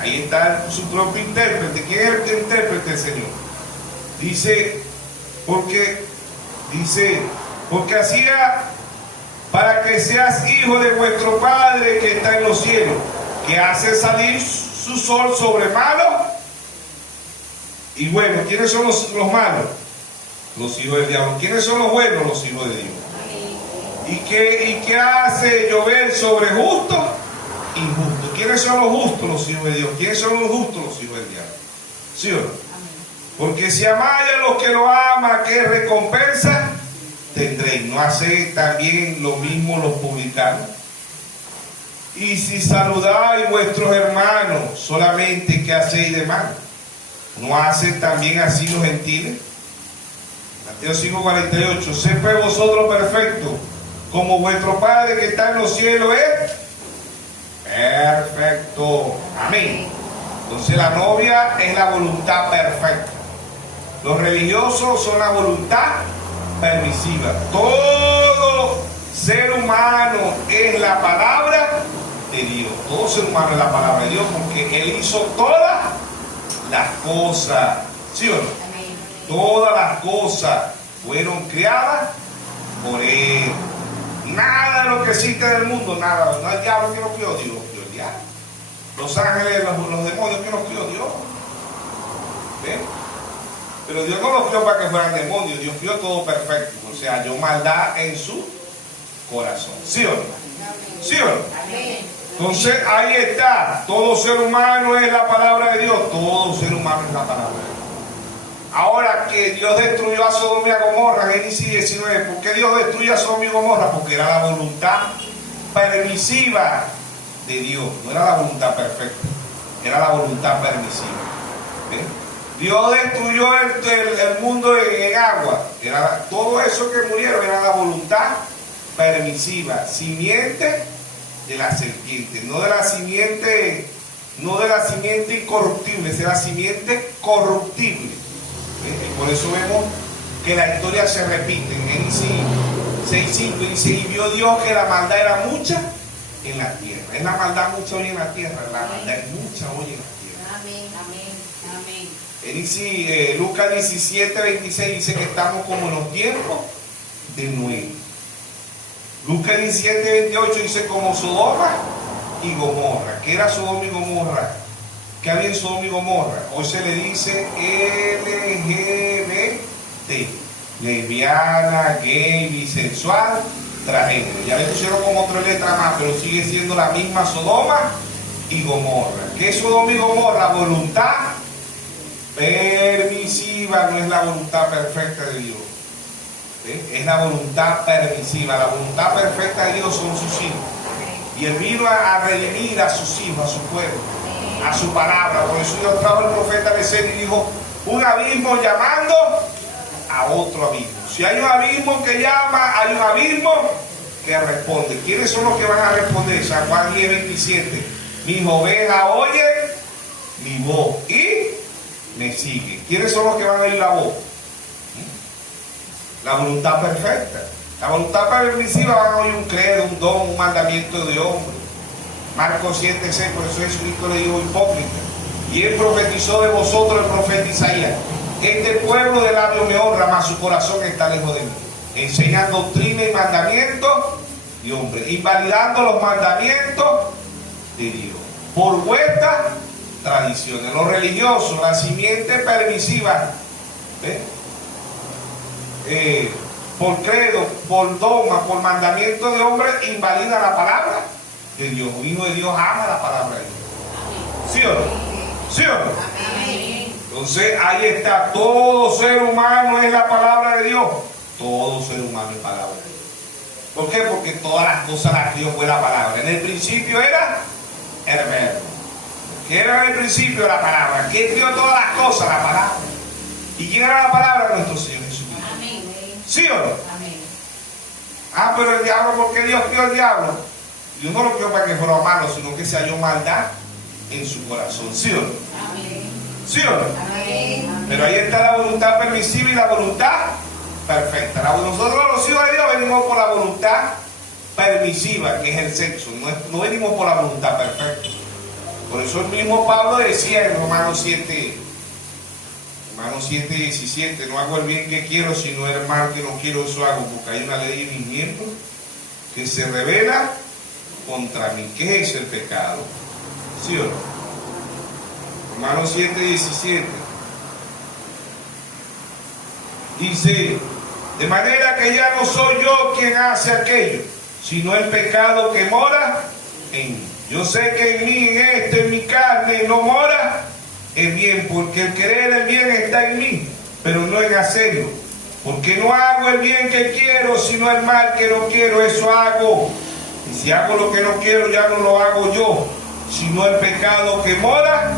Ahí está su propio intérprete. ¿Quién es el intérprete, Señor? Dice, porque hacía para que seas hijo de vuestro Padre que está en los cielos, que hace salir su sol sobre malos y buenos. ¿Quiénes son los malos? Los hijos del diablo. ¿Quiénes son los buenos? Los hijos de Dios. ¿Y qué hace llover sobre justos? Injustos. ¿Quiénes son los justos? Los hijos de Dios. ¿Quiénes son los justos? Los hijos del diablo. ¿Sí o no? Porque si amáis a los que lo aman, ¿qué recompensa tendréis? ¿No hacen también lo mismo los publicanos? Y si saludáis vuestros hermanos, solamente ¿qué hacéis de mal? ¿No hacen también así los gentiles? Mateo 5:48. Sed pues vosotros perfectos, como vuestro Padre que está en los cielos es perfecto. Amén. Entonces la novia es la voluntad perfecta. Los religiosos son la voluntad permisiva. Todo ser humano es la palabra de Dios. Todo ser humano es la palabra de Dios porque Él hizo todas las cosas. ¿Sí o no? Amén. Todas las cosas fueron creadas por Él. Nada de lo que existe en el mundo, nada. No hay diablo que lo crió Dios, crió el diablo. Los ángeles, los demonios que los crió Dios. ¿Ven? Pero Dios no los crió para que fueran demonios, Dios crió todo perfecto. O sea, halló maldad en su corazón. ¿Sí o no? ¿Sí o no? Amén. Entonces ahí está. Todo ser humano es la palabra de Dios. Todo ser humano es la palabra de Dios. Ahora que Dios destruyó a Sodoma y a Gomorra, Génesis 19, ¿por qué Dios destruyó a Sodoma y Gomorra? Porque era la voluntad permisiva de Dios, no era la voluntad perfecta, era la voluntad permisiva. ¿Ven? Dios destruyó el mundo en agua, todo eso que murieron era la voluntad permisiva, simiente de la serpiente, no de la simiente no de la simiente incorruptible, es de la simiente corruptible. Y por eso vemos que la historia se repite. En Génesis 6:5 dice, y vio Dios que la maldad era mucha en la tierra. Es la maldad mucha hoy en la tierra, la maldad es mucha hoy en la tierra. Amén, amén, amén. Lucas 17:26 dice que estamos como en los tiempos de Noé. Lucas 17:28 dice como Sodoma y Gomorra. ¿Qué era Sodoma y Gomorra? ¿Qué había en Sodoma y Gomorra? Hoy se le dice LGBT, lesbiana, gay, bisexual, transgénero. Ya le pusieron como otra letra más, pero sigue siendo la misma Sodoma y Gomorra. ¿Qué es Sodoma y Gomorra? Voluntad permisiva, no es la voluntad perfecta de Dios. Es la voluntad permisiva. La voluntad perfecta de Dios son sus hijos. Y Él vino a redimir a sus hijos, a su pueblo, a su palabra. Por eso Dios trajo el profeta Ezequiel y dijo, un abismo llamando a otro abismo. Si hay un abismo que llama, hay un abismo que responde. ¿Quiénes son los que van a responder? San Juan 10:27. Mis ovejas oyen mi voz y me siguen. ¿Quiénes son los que van a oír la voz? La voluntad perfecta. La voluntad permisiva van a oír un credo, un don, un mandamiento de hombre. Marcos 7:6, por eso Jesucristo le dijo hipócrita. Y Él profetizó de vosotros el profeta Isaías. Este pueblo de labios me honra, mas su corazón está lejos de mí. Enseñan doctrina y mandamientos de hombre, invalidando los mandamientos de Dios. Por vuestras tradiciones. Los religiosos, la simiente permisiva, por credo, por dogma, por mandamiento de hombre, invalida la palabra de Dios. Un hijo de Dios ama la palabra de Dios. ¿Sí o no? ¿Sí o no? Amén. Entonces ahí está, todo ser humano es la palabra de Dios. Todo ser humano es palabra de Dios. ¿Por qué? Porque todas las cosas las creó fue la palabra. En el principio era el verbo. ¿Qué era en el principio la palabra? ¿Quién creó todas las cosas? La palabra. ¿Y quién era la palabra? Nuestro Señor Jesucristo. Amén. ¿Sí o no? Amén. Ah, pero el diablo, ¿por qué Dios creó el diablo? Dios no lo creó para que fuera malo, sino que se halló maldad en su corazón. ¿Sí o no? Amén. ¿Sí o no? Amén. Pero ahí está la voluntad permisiva y la voluntad perfecta. Nosotros los hijos de Dios venimos por la voluntad permisiva, que es el sexo. No venimos por la voluntad perfecta. Por eso el mismo Pablo decía en Romanos 7:17, no hago el bien que quiero, sino el mal que no quiero, eso hago, porque hay una ley en mis miembros que se revela contra mí. ¿Qué es el pecado? ¿Sí o no? Romanos 7:17 dice, de manera que ya no soy yo quien hace aquello, sino el pecado que mora en mí. Yo sé que en mí, en mi carne, no mora el bien, porque el querer el bien está en mí, pero no en hacerlo. Porque no hago el bien que quiero, sino el mal que no quiero, eso hago. Y si hago lo que no quiero, ya no lo hago yo, sino el pecado que mora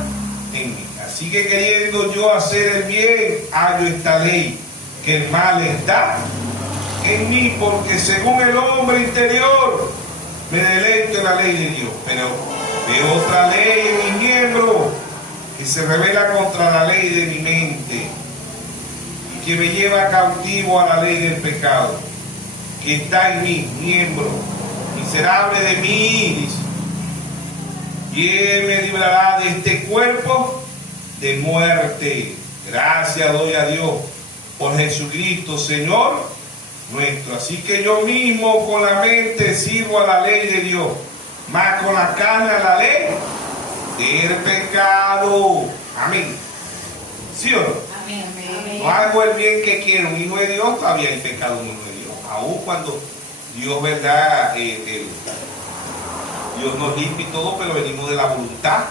en mí. Así que queriendo yo hacer el bien, hallo esta ley, que el mal está en mí, porque según el hombre interior me deleito en la ley de Dios, pero veo otra ley en mi miembro que se revela contra la ley de mi mente y que me lleva cautivo a la ley del pecado que está en mi miembro. Miserable de mí, dice, ¿quién me librará de este cuerpo de muerte? Gracias doy a Dios por Jesucristo, Señor nuestro. Así que yo mismo con la mente sirvo a la ley de Dios, más con la carne a la ley del pecado. Amén. ¿Sí o no? Amén. Amén. No hago el bien que quiero. Un hijo de Dios, todavía hay pecado en un hijo de Dios. Aún cuando Dios, ¿verdad? Dios nos limpia y todo, pero venimos de la voluntad.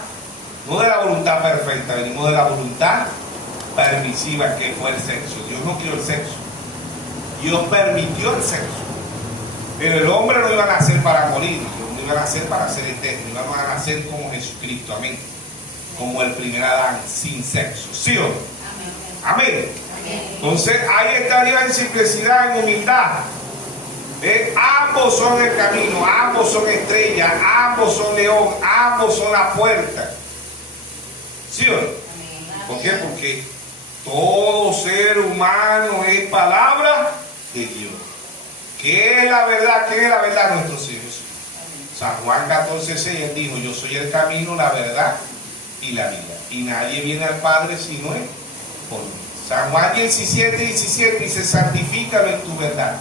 No de la voluntad perfecta, venimos de la voluntad permisiva, que fue el sexo. Dios no quiere el sexo. Dios permitió el sexo. Pero el hombre no iba a nacer para morir, no iba a nacer para ser eterno, iba a nacer como Jesucristo, amén. Como el primer Adán, sin sexo. ¿Sí o no? Amén. Amén. Entonces ahí está Dios en simplicidad, en humildad. Ambos son el camino, ambos son estrellas, ambos son león, ambos son la puerta. ¿Sí o no? Amén. ¿Por qué? Porque todo ser humano es palabra de Dios. ¿Qué es la verdad? ¿Qué es la verdad? Nuestro Señor Jesús. San Juan 14:6, él dijo: yo soy el camino, la verdad y la vida. Y nadie viene al Padre si no es por mí. San Juan 17:17 dice: santifícalo en tu verdad.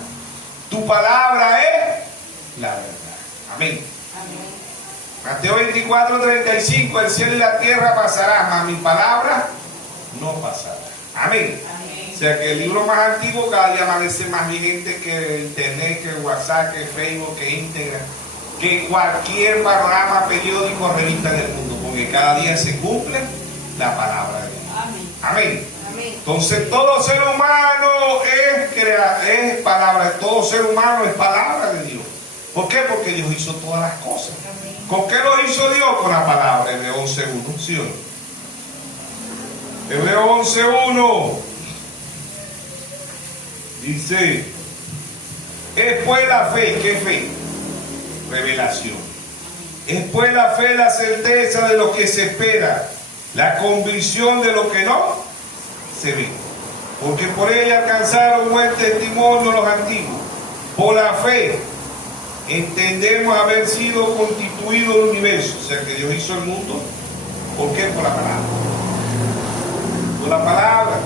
Tu palabra es la verdad. Amén. Amén. Mateo 24:35, el cielo y la tierra pasarán, mas mi palabra no pasará. Amén. Amén. O sea que el libro más antiguo cada día amanece más vigente que el internet, que el WhatsApp, que Facebook, que Instagram, que cualquier panorama, periódico, revista del mundo, porque cada día se cumple la palabra de Dios. Amén. Amén. Amén. Entonces todo ser humano es palabra, todo ser humano es palabra de Dios. ¿Por qué? Porque Dios hizo todas las cosas. Amén. ¿Con qué lo hizo Dios? Con la palabra, Hebreos 11:1, ¿sí o no? Hebreos 11:1 dice: es pues la fe. ¿Qué fe? Revelación. Es pues la fe la certeza de lo que se espera, la convicción de lo que no se ve. Porque por ella alcanzaron buen testimonio los antiguos. Por la fe entendemos haber sido constituido el universo. O sea que Dios hizo el mundo. ¿Por qué? Por la palabra. Por la palabra.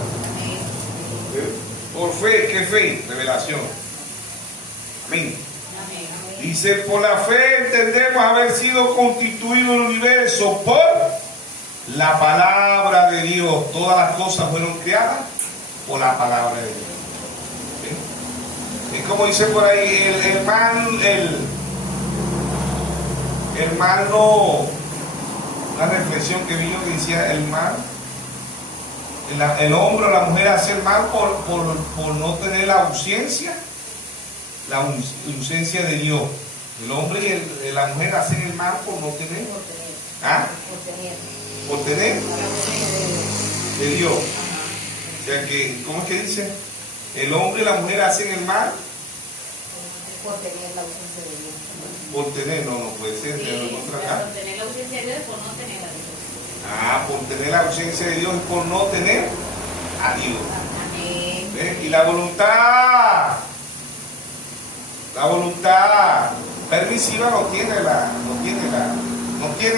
Por fe. ¿Qué fe? Revelación. Amén. Amén. Dice: por la fe entendemos haber sido constituido el universo por la palabra de Dios. Todas las cosas fueron creadas por la palabra de Dios. ¿Sí? Es como dice por ahí el mar no, una reflexión que vi yo que decía: el mar, el hombre o la mujer hace el mal por no tener la ausencia de Dios. El hombre y la mujer hacen el mal por no tener. ¿Ah? Por tener de Dios. O sea que, ¿cómo es que dice? El hombre y la mujer hacen el mal Por tener la ausencia de Dios. por tener, no puede ser. Sí, Por acá. por tener la ausencia de Dios, por no tener a Dios. Por tener la ausencia de Dios y por no tener a Dios. Amén. ¿Ven? Y la voluntad permisiva no tiene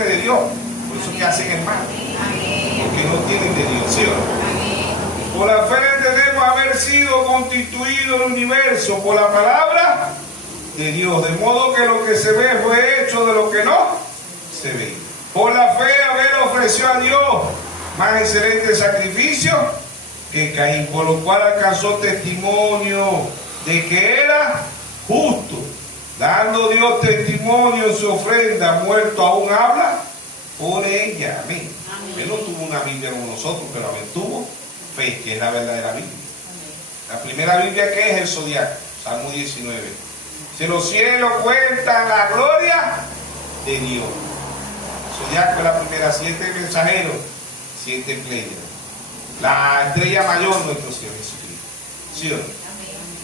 de Dios. Por eso que hacen el mal, Amén. porque no tienen de Dios, ¿sí o no? Amén. Por la fe entendemos haber sido constituido el universo por la palabra de Dios, de modo que lo que se ve fue hecho de lo que no se ve. Por la fe Abel ofreció a Dios más excelente sacrificio que Caín, por lo cual alcanzó testimonio de que era justo, dando Dios testimonio en su ofrenda, muerto aún habla por ella. Amén. Amén. Él no tuvo una Biblia como nosotros, pero Abel tuvo fe, que es la verdadera Biblia. Amén. La primera Biblia que es el zodiaco, Salmo 19. Si los cielos cuentan la gloria de Dios. El zodiaco es la primera, 7 mensajeros, 7 pleiades. La estrella mayor, nuestro Señor Jesucristo. ¿Sí o no? Amén.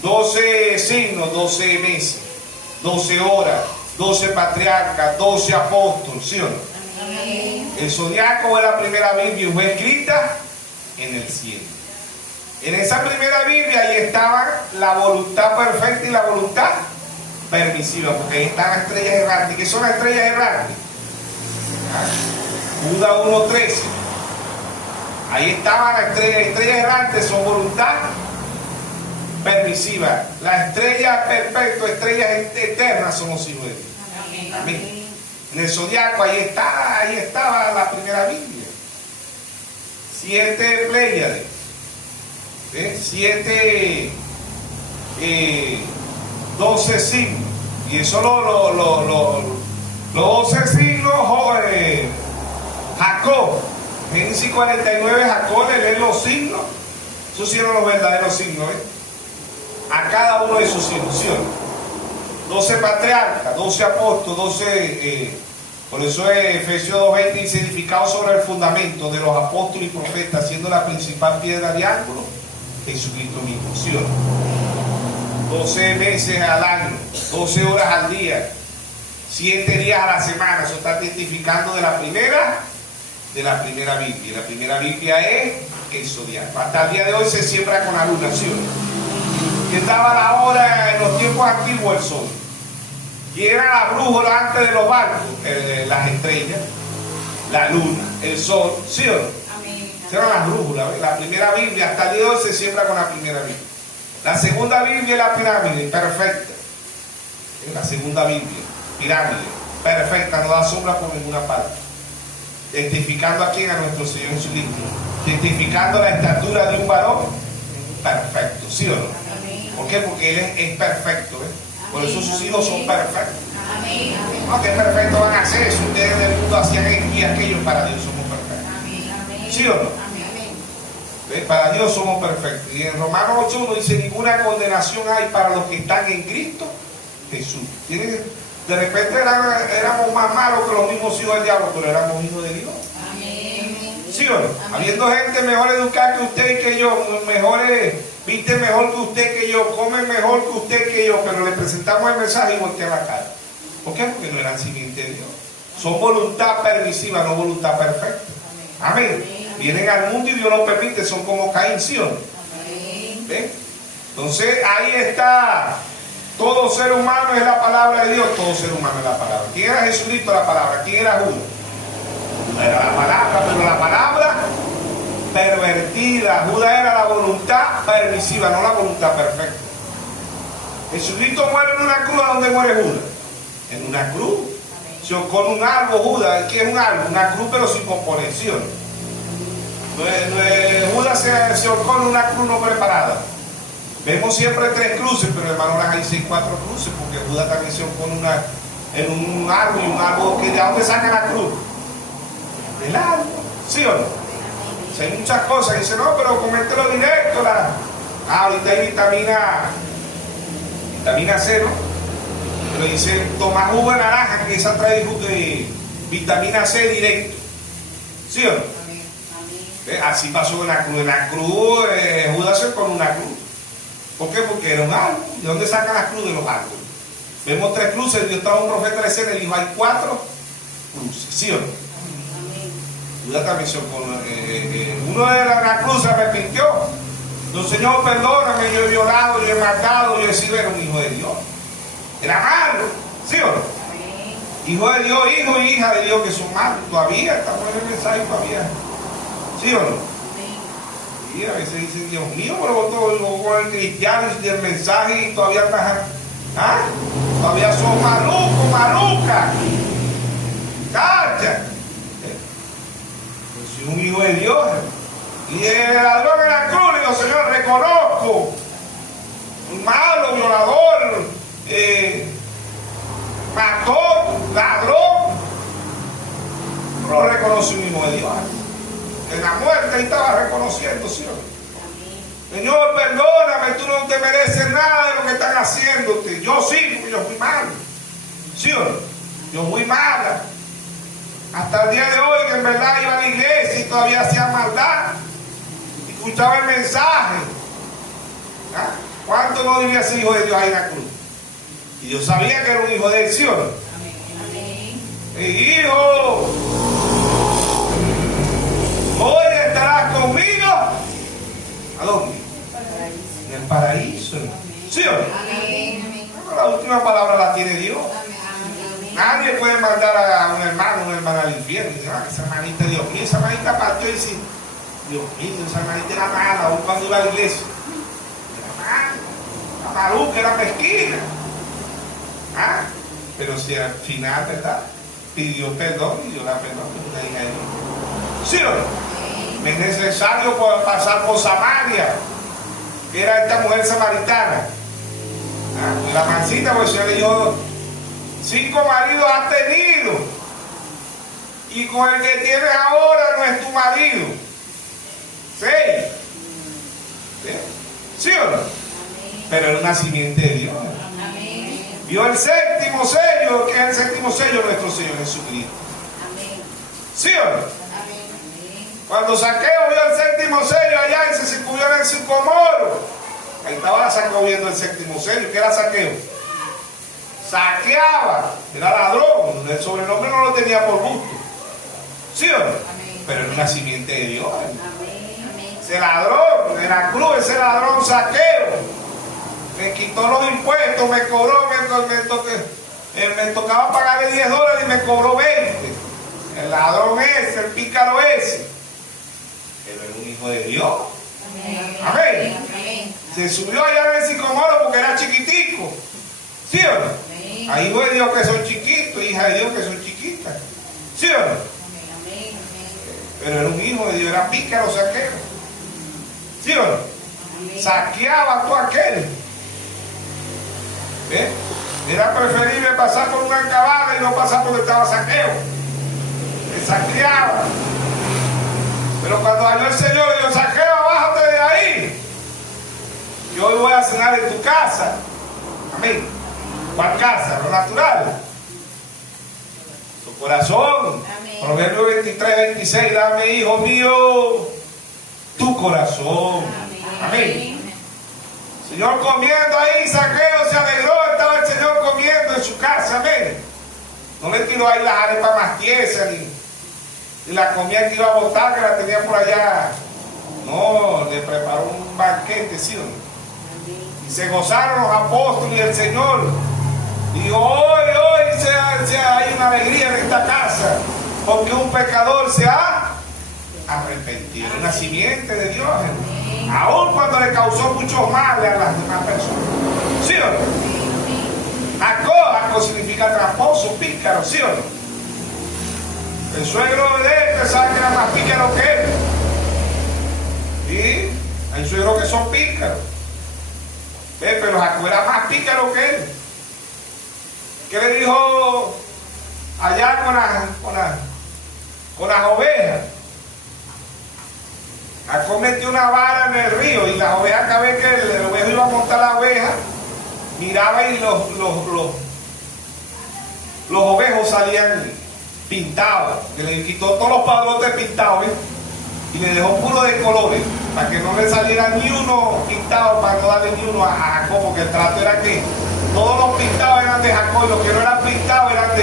12 signos, 12 meses, 12 horas, 12 patriarcas, 12 apóstoles. ¿Sí o no? Amén. El zodiaco es la primera Biblia y fue escrita en el cielo. En esa primera Biblia ahí estaba la voluntad perfecta y la voluntad permisiva, porque ahí están las estrellas errantes. ¿Qué son las estrellas errantes? Judas 1:13. Ahí estaban las estrellas errantes, son voluntad permisiva. Las estrellas perfectas, estrellas eternas son los hijos de Dios. Amén. Amén. En el zodiaco ahí estaba la primera Biblia. 7 pléyades. 12 signos. Y eso los 12 signos, Jacob. Génesis 49, Jacob le lee los signos. Esos sí eran los verdaderos signos. A cada uno de esos signos. ¿Sí o no? 12 patriarcas, 12 apóstoles, 12. Por eso Efesios 2:20 dice: edificado sobre el fundamento de los apóstoles y profetas, siendo la principal piedra de ángulo Jesucristo mismo. ¿Sí o no? 12 meses al año, 12 horas al día, 7 días a la semana. Eso está testificando de la primera de la primera Biblia. La primera Biblia es el zodiaco. Hasta el día de hoy se siembra con la lunación. ¿Quién daba la hora en los tiempos antiguos? El sol. ¿Quién era la brújula antes de los barcos? Las estrellas, la luna, el sol, ¿sí o no? Amén. Esas eran las brújulas. La primera Biblia, hasta el día de hoy se siembra con la primera Biblia. La segunda Biblia es la pirámide, perfecta. Es la segunda Biblia, pirámide, perfecta, no da sombra por ninguna parte. Testificando a quién, a nuestro Señor Jesucristo. Testificando la estatura de un varón perfecto, ¿sí o no? Amén. ¿Por qué? Porque Él es perfecto, ¿eh? Por eso sus hijos son perfectos. Amén. No, que perfectos van a ser, si ustedes del mundo hacían esto y aquello, para Dios somos perfectos. Amén. ¿Sí o no? Amén. ¿Ves? Para Dios somos perfectos. Y en Romanos 8:1 dice, ninguna condenación hay para los que están en Cristo Jesús. De repente éramos más malos que los mismos hijos del diablo, pero éramos hijos de Dios. Amén. ¿Sí o no? Amén. Habiendo gente mejor educada que usted y que yo, mejores, viste mejor que usted que yo, comen mejor que usted que yo, pero le presentamos el mensaje y voltean la cara. ¿Por qué? Porque no eran simiente de Dios. Son voluntad permisiva, no voluntad perfecta. Amén. Vienen al mundo y Dios lo permite, son como Caín, ¿sí o no? Amén. ¿Ven? Entonces ahí está. Todo ser humano es la palabra de Dios, todo ser humano es la palabra. ¿Quién era Jesucristo? La palabra. ¿Quién era Judas? Judas era la palabra, pero la palabra pervertida. Judas era la voluntad permisiva, no la voluntad perfecta. Jesucristo muere en una cruz. ¿A dónde muere Judas? En una cruz. Se ahorcó en un árbol, Judas. ¿Qué es un árbol? Una cruz, pero sin composición. Judas se ahorcó en una cruz no preparada. Vemos siempre 3 cruces, pero hermano, las hay 6, 4 cruces, porque Judas también se ahorcó en un árbol, y un árbol que de dónde saca la cruz. Del árbol. ¿Sí o no? O sea, hay muchas cosas. Dice, no, pero coméntelo directo. Ahorita hay vitamina C, ¿no? Pero dice, toma jugo de naranja, que esa trae vitamina C directo. ¿Sí o no? Así pasó en la cruz. En la cruz, Judas se con una cruz. ¿Por qué? Porque era un árbol. ¿De dónde sacan las cruces? De los árboles. Vemos 3 cruces. Dios estaba un profeta de escena y dijo, hay 4 cruces. ¿Sí o no? Judas también se con uno de la cruz se arrepintió. No, Señor, perdóname, yo he violado, yo he matado, yo he sido un hijo de Dios. Era malo. ¿Sí o no? Hijo de Dios, hijo y hija de Dios que son malos. Todavía estamos en el mensaje todavía. ¿Sí o no? Y a veces dicen, Dios mío, pero vos con el cristiano y el mensaje y todavía estás. ¿Ah? Todavía son malucos, malucas. Cacha. Yo soy un hijo de Dios. Y el ladrón en la cruz, le digo, Señor, reconozco. Un malo, violador, matón, ladrón. No lo reconoce un hijo de Dios. En la muerte ahí estaba reconociendo, ¿sí o no? Señor, perdóname, tú no te mereces nada de lo que están haciéndote. Yo sí, porque yo fui malo. ¿Sí o no? Yo fui mala. Hasta el día de hoy, que en verdad iba a la iglesia y todavía hacía maldad. Escuchaba el mensaje. ¿Ah? ¿Cuánto no debía ser hijo de Dios ahí en la cruz? Y yo sabía que era un hijo de él, ¿sí o no? Hijo, hoy estarás conmigo. ¿A dónde? En el paraíso. ¿Sí o no? La última palabra la tiene Dios. Nadie puede mandar a un hermano o una hermana al infierno. Dice, esa hermanita, Dios mío, esa hermanita partió y dice, Dios mío, esa hermanita era mala, aún cuando iba a la iglesia. Era mala, era maluca, era mezquina. ¿Ah? Pero si al final, ¿verdad? Pidió perdón y Dios la perdonó, una hija de Dios. ¿Sí o no? Es necesario pasar por Samaria, que era esta mujer samaritana. ¿Ah? La mancita, pues el Señor le dijo, 5 maridos has tenido y con el que tienes ahora no es tu marido. 6. ¿Sí o no? Pero era una simiente de Dios. Vio el 7º sello, que es el 7º sello de nuestro Señor Jesucristo. ¿Sí o no? Cuando Zaqueo vio el 7º sello allá y se subió en el sicomoro, ahí estaba Zaqueo viendo el 7º sello. ¿Qué era Zaqueo? Saqueaba, era ladrón, el sobrenombre no lo tenía por gusto. ¿Sí o no? pero era una simiente de Dios. Amén. Ese ladrón en la cruz, ese ladrón Zaqueo, me quitó los impuestos, me cobró, me tocaba pagarle $10 y me cobró 20. El ladrón ese, el pícaro ese, pero era un hijo de Dios. Amén. Amén. Se subió allá en el sicomoro porque era chiquitico. ¿Sí o no? Hay hijos de Dios que son chiquitos, hijas de Dios que son chiquitas. ¿Sí o no? Amén. Pero era un hijo de Dios, era pícaro Zaqueo. ¿Sí o no? Saqueaba a todo aquel. ¿Ves? Era preferible pasar por una cabana y no pasar por donde estaba Zaqueo. Que saqueaba. Pero cuando halló el Señor, dijo: Zaqueo, bájate de ahí. Yo hoy voy a cenar en tu casa. Amén. ¿Cuál casa? Lo natural. Tu corazón. Amén. Proverbios 23:26. Dame, hijo mío, tu corazón. Amén. Señor comiendo ahí, Zaqueo se alegró, estaba el Señor comiendo en su casa, amén. No le tiró ahí las arepas más tiesas, ni la comida que iba a botar, que la tenía por allá. No, le preparó un banquete, ¿sí o no? Y se gozaron los apóstoles y el Señor. Dijo: hoy hay una alegría en esta casa, porque un pecador se ha arrepentido. Una simiente de Dios, hermano. Aún cuando le causó muchos males a las demás personas. ¿Sí o no? Jacob significa tramposo, pícaro, ¿sí o no? El suegro de él pensaba que era más pícaro que él. ¿Sí? Hay suegros que son pícaros. Pero Jacob era más pícaro que él. ¿Qué le dijo allá con las ovejas? Jacob metió una vara en el río y las ovejas, cada vez que el ovejo iba a montar la oveja, miraba y los ovejos salían pintados. Que le quitó todos los padrotes pintados, ¿ves? Y le dejó puro de colores, para que no le saliera ni uno pintado, para no darle ni uno a Jacob, porque el trato era que todos los pintados eran de Jacob y los que no eran pintados eran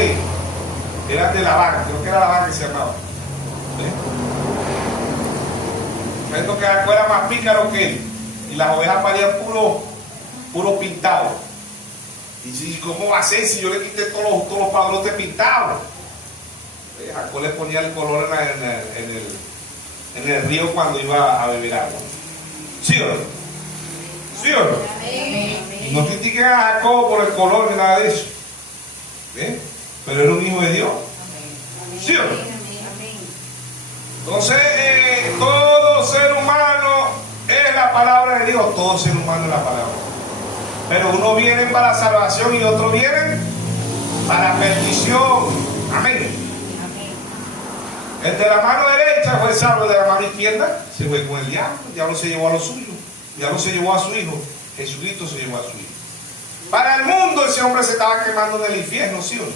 de Labán. Creo que era Labán que se llamaba. ¿Ves? Esto que Jacob era más pícaro que él, y las ovejas parían puro pintado. Y si, ¿cómo va a ser si yo le quité todos los padrotes pintados? Jacob le ponía el color en el río cuando iba a beber agua. ¿Sí o no? ¿Sí o no? Y no critiquen a Jacob por el color ni nada de eso. ¿Ven? Pero era un hijo de Dios. ¿Sí o no? Entonces, todo ser humano es la palabra de Dios. Todo ser humano es la palabra. Pero unos vienen para salvación y otros vienen para perdición. Amén. El de la mano derecha fue salvo, el de la mano izquierda se fue con el diablo. El diablo se llevó a los suyos. El diablo se llevó a su hijo. Jesucristo se llevó a su hijo. Para el mundo ese hombre se estaba quemando en el infierno, ¿sí o no?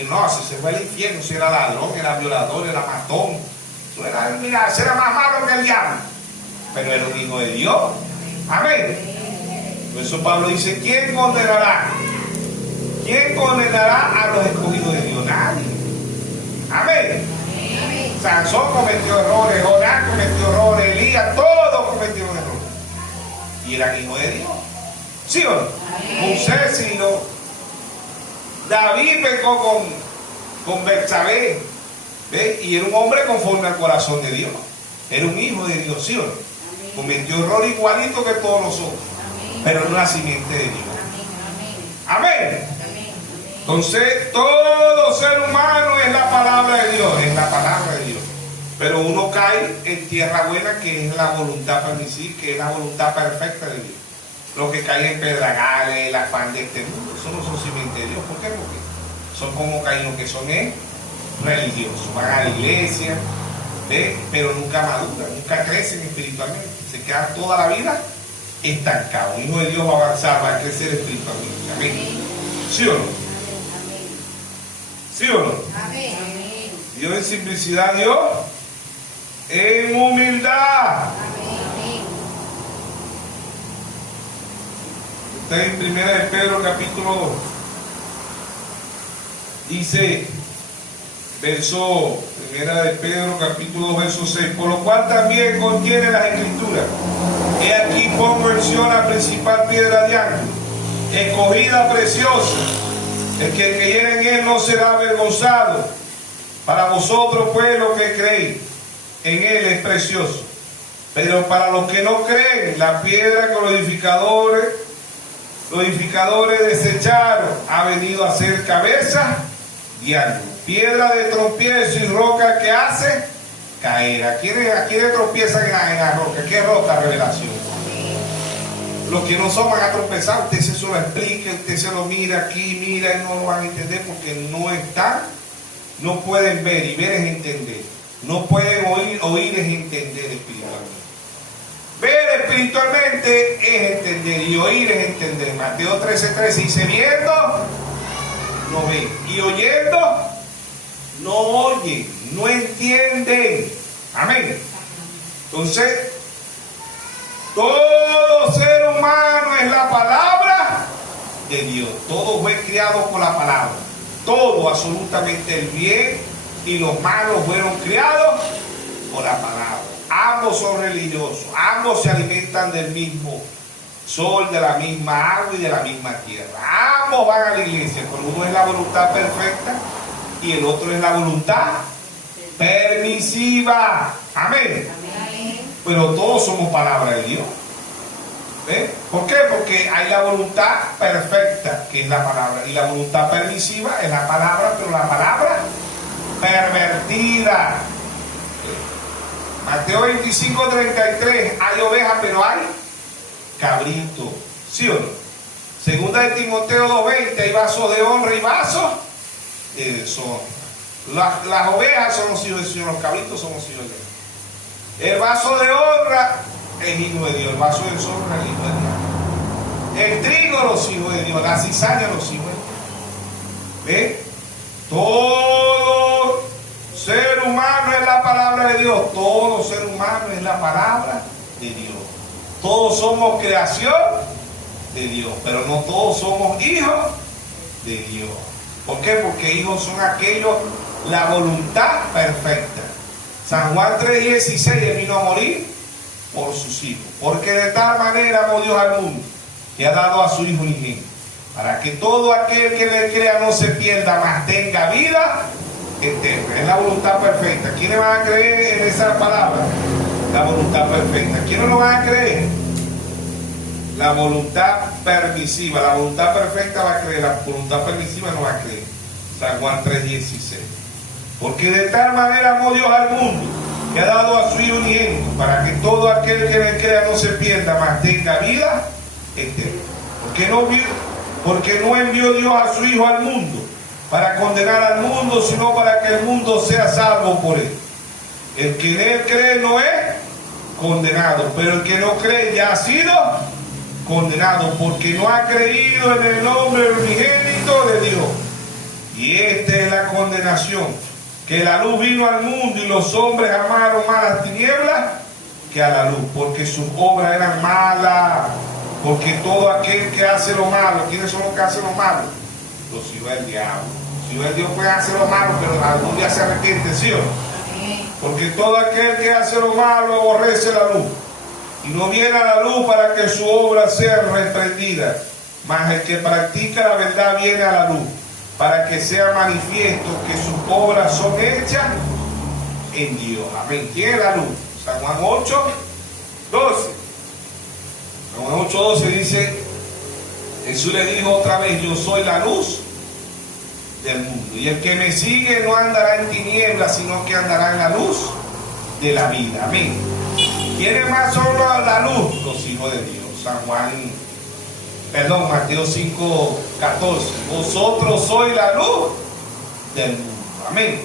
Y no, si se fue al infierno, si era ladrón, era violador, era matón. Mira, era más malo que el diablo. Pero era un hijo de Dios. Amén. Por eso Pablo dice: ¿quién condenará? ¿Quién condenará a los escogidos de Dios? Nadie. Amén. Sansón cometió errores, Jonás cometió errores, Elías, todos cometieron errores. Y eran hijos de Dios. ¿Sí o no? Moisés sí no. David pecó con Betsabé. ¿Ve? Y era un hombre conforme al corazón de Dios. Era un hijo de Dios, ¿sí o no? Cometió error igualito que todos los otros. Pero era una simiente de Dios. Amén. Entonces, todo ser humano es la palabra de Dios, es la palabra de Dios. Pero uno cae en tierra buena, que es la voluntad permisible, que es la voluntad perfecta de Dios. Los que caen en pedregales, el afán de este mundo, eso no son simiente de Dios. ¿Por qué? Porque son como caen los que son religiosos, van a la iglesia, ¿ve? Pero nunca maduran, nunca crecen espiritualmente, se quedan toda la vida estancados. Un hijo de Dios va a avanzar, va a crecer espiritualmente. Amén. ¿Sí o no? ¿Sí o no? Amén. Dios en simplicidad, Dios en humildad. Está en 1 de Pedro capítulo 2. Dice, verso Primera de Pedro, capítulo 2, verso 6. Por lo cual también contiene las Escrituras. He aquí pongo en Sion la principal piedra de ángulo, escogida, preciosa. El que creyere en él no será avergonzado. Para vosotros, pues, lo que creéis en él es precioso. Pero para los que no creen, la piedra que los edificadores desecharon ha venido a ser cabeza de ángulo, piedra de tropiezo y roca que hace caer. ¿A quiénes tropiezan en la roca? ¿Qué roca? Revelación. Los que no son van a tropezar. Usted se lo explica, usted se lo mira aquí, mira, y no lo van a entender porque no están, no pueden ver, y ver es entender. No pueden oír es entender espiritualmente. Ver espiritualmente es entender, y oír es entender. Mateo 13:13 dice: viendo, no ven, y oyendo, no oyen, no entienden. Amén. Entonces, todo ser humano es la palabra de Dios. Todo fue criado por la palabra. Todo, absolutamente el bien y los malos fueron criados por la palabra. Ambos son religiosos, ambos se alimentan del mismo sol, de la misma agua y de la misma tierra. Ambos van a la iglesia, pero uno es la voluntad perfecta y el otro es la voluntad permisiva. Amén. Pero todos somos palabra de Dios. ¿Ven? ¿Por qué? Porque hay la voluntad perfecta, que es la palabra, y la voluntad permisiva es la palabra, pero la palabra pervertida. Mateo 25:33, hay ovejas, pero hay cabrito. ¿Sí o no? Segunda de Timoteo 2:20, hay vasos de honra y vasos de deshonra. Las ovejas son los hijos del Señor, los cabritos son los hijos de Dios. El vaso de honra es hijo de Dios, el vaso de deshonra es hijo de Dios. El trigo, los hijos de Dios, la cizaña, los hijos de Dios. ¿Ven? Todo ser humano es la palabra de Dios. Todo ser humano es la palabra de Dios. Todos somos creación de Dios, pero no todos somos hijos de Dios. ¿Por qué? Porque hijos son aquellos, la voluntad perfecta. San Juan 3:16, Él vino a morir por sus hijos. Porque de tal manera amó Dios al mundo, que ha dado a su Hijo unigénito, para que todo aquel que le crea no se pierda, mas tenga vida eterna. Es la voluntad perfecta. ¿Quiénes van a creer en esa palabra? La voluntad perfecta. ¿Quiénes no van a creer? La voluntad permisiva. La voluntad perfecta va a creer, la voluntad permisiva no va a creer. San Juan 3:16. Porque de tal manera amó Dios al mundo, que ha dado a su Hijo unigénito, para que todo aquel que le crea no se pierda, mas tenga vida eterna. Porque no envió Dios a su Hijo al mundo para condenar al mundo, sino para que el mundo sea salvo por él. El que en él cree no es condenado, pero el que no cree ya ha sido condenado, porque no ha creído en el nombre del unigénito de Dios. Y esta es la condenación, que la luz vino al mundo y los hombres amaron más las tinieblas que a la luz, porque sus obras eran malas. Porque todo aquel que hace lo malo, ¿quiénes son los que hacen lo malo? Los hijos del diablo. Los hijos del Dios pueden hacer lo malo, pero algún día se arrepiente, ¿sí o no? Porque todo aquel que hace lo malo aborrece la luz y no viene a la luz para que su obra sea reprendida. Mas el que practica la verdad viene a la luz para que sea manifiesto que sus obras son hechas en Dios. Amén. ¿Quién es la luz? San Juan 8:12. San Juan 8:12 dice: Jesús le dijo otra vez: yo soy la luz del mundo, y el que me sigue no andará en tinieblas, sino que andará en la luz de la vida. Amén. ¿Quiénes más son la luz? Los hijos de Dios. Mateo 5:14. Vosotros sois la luz del mundo. Amén.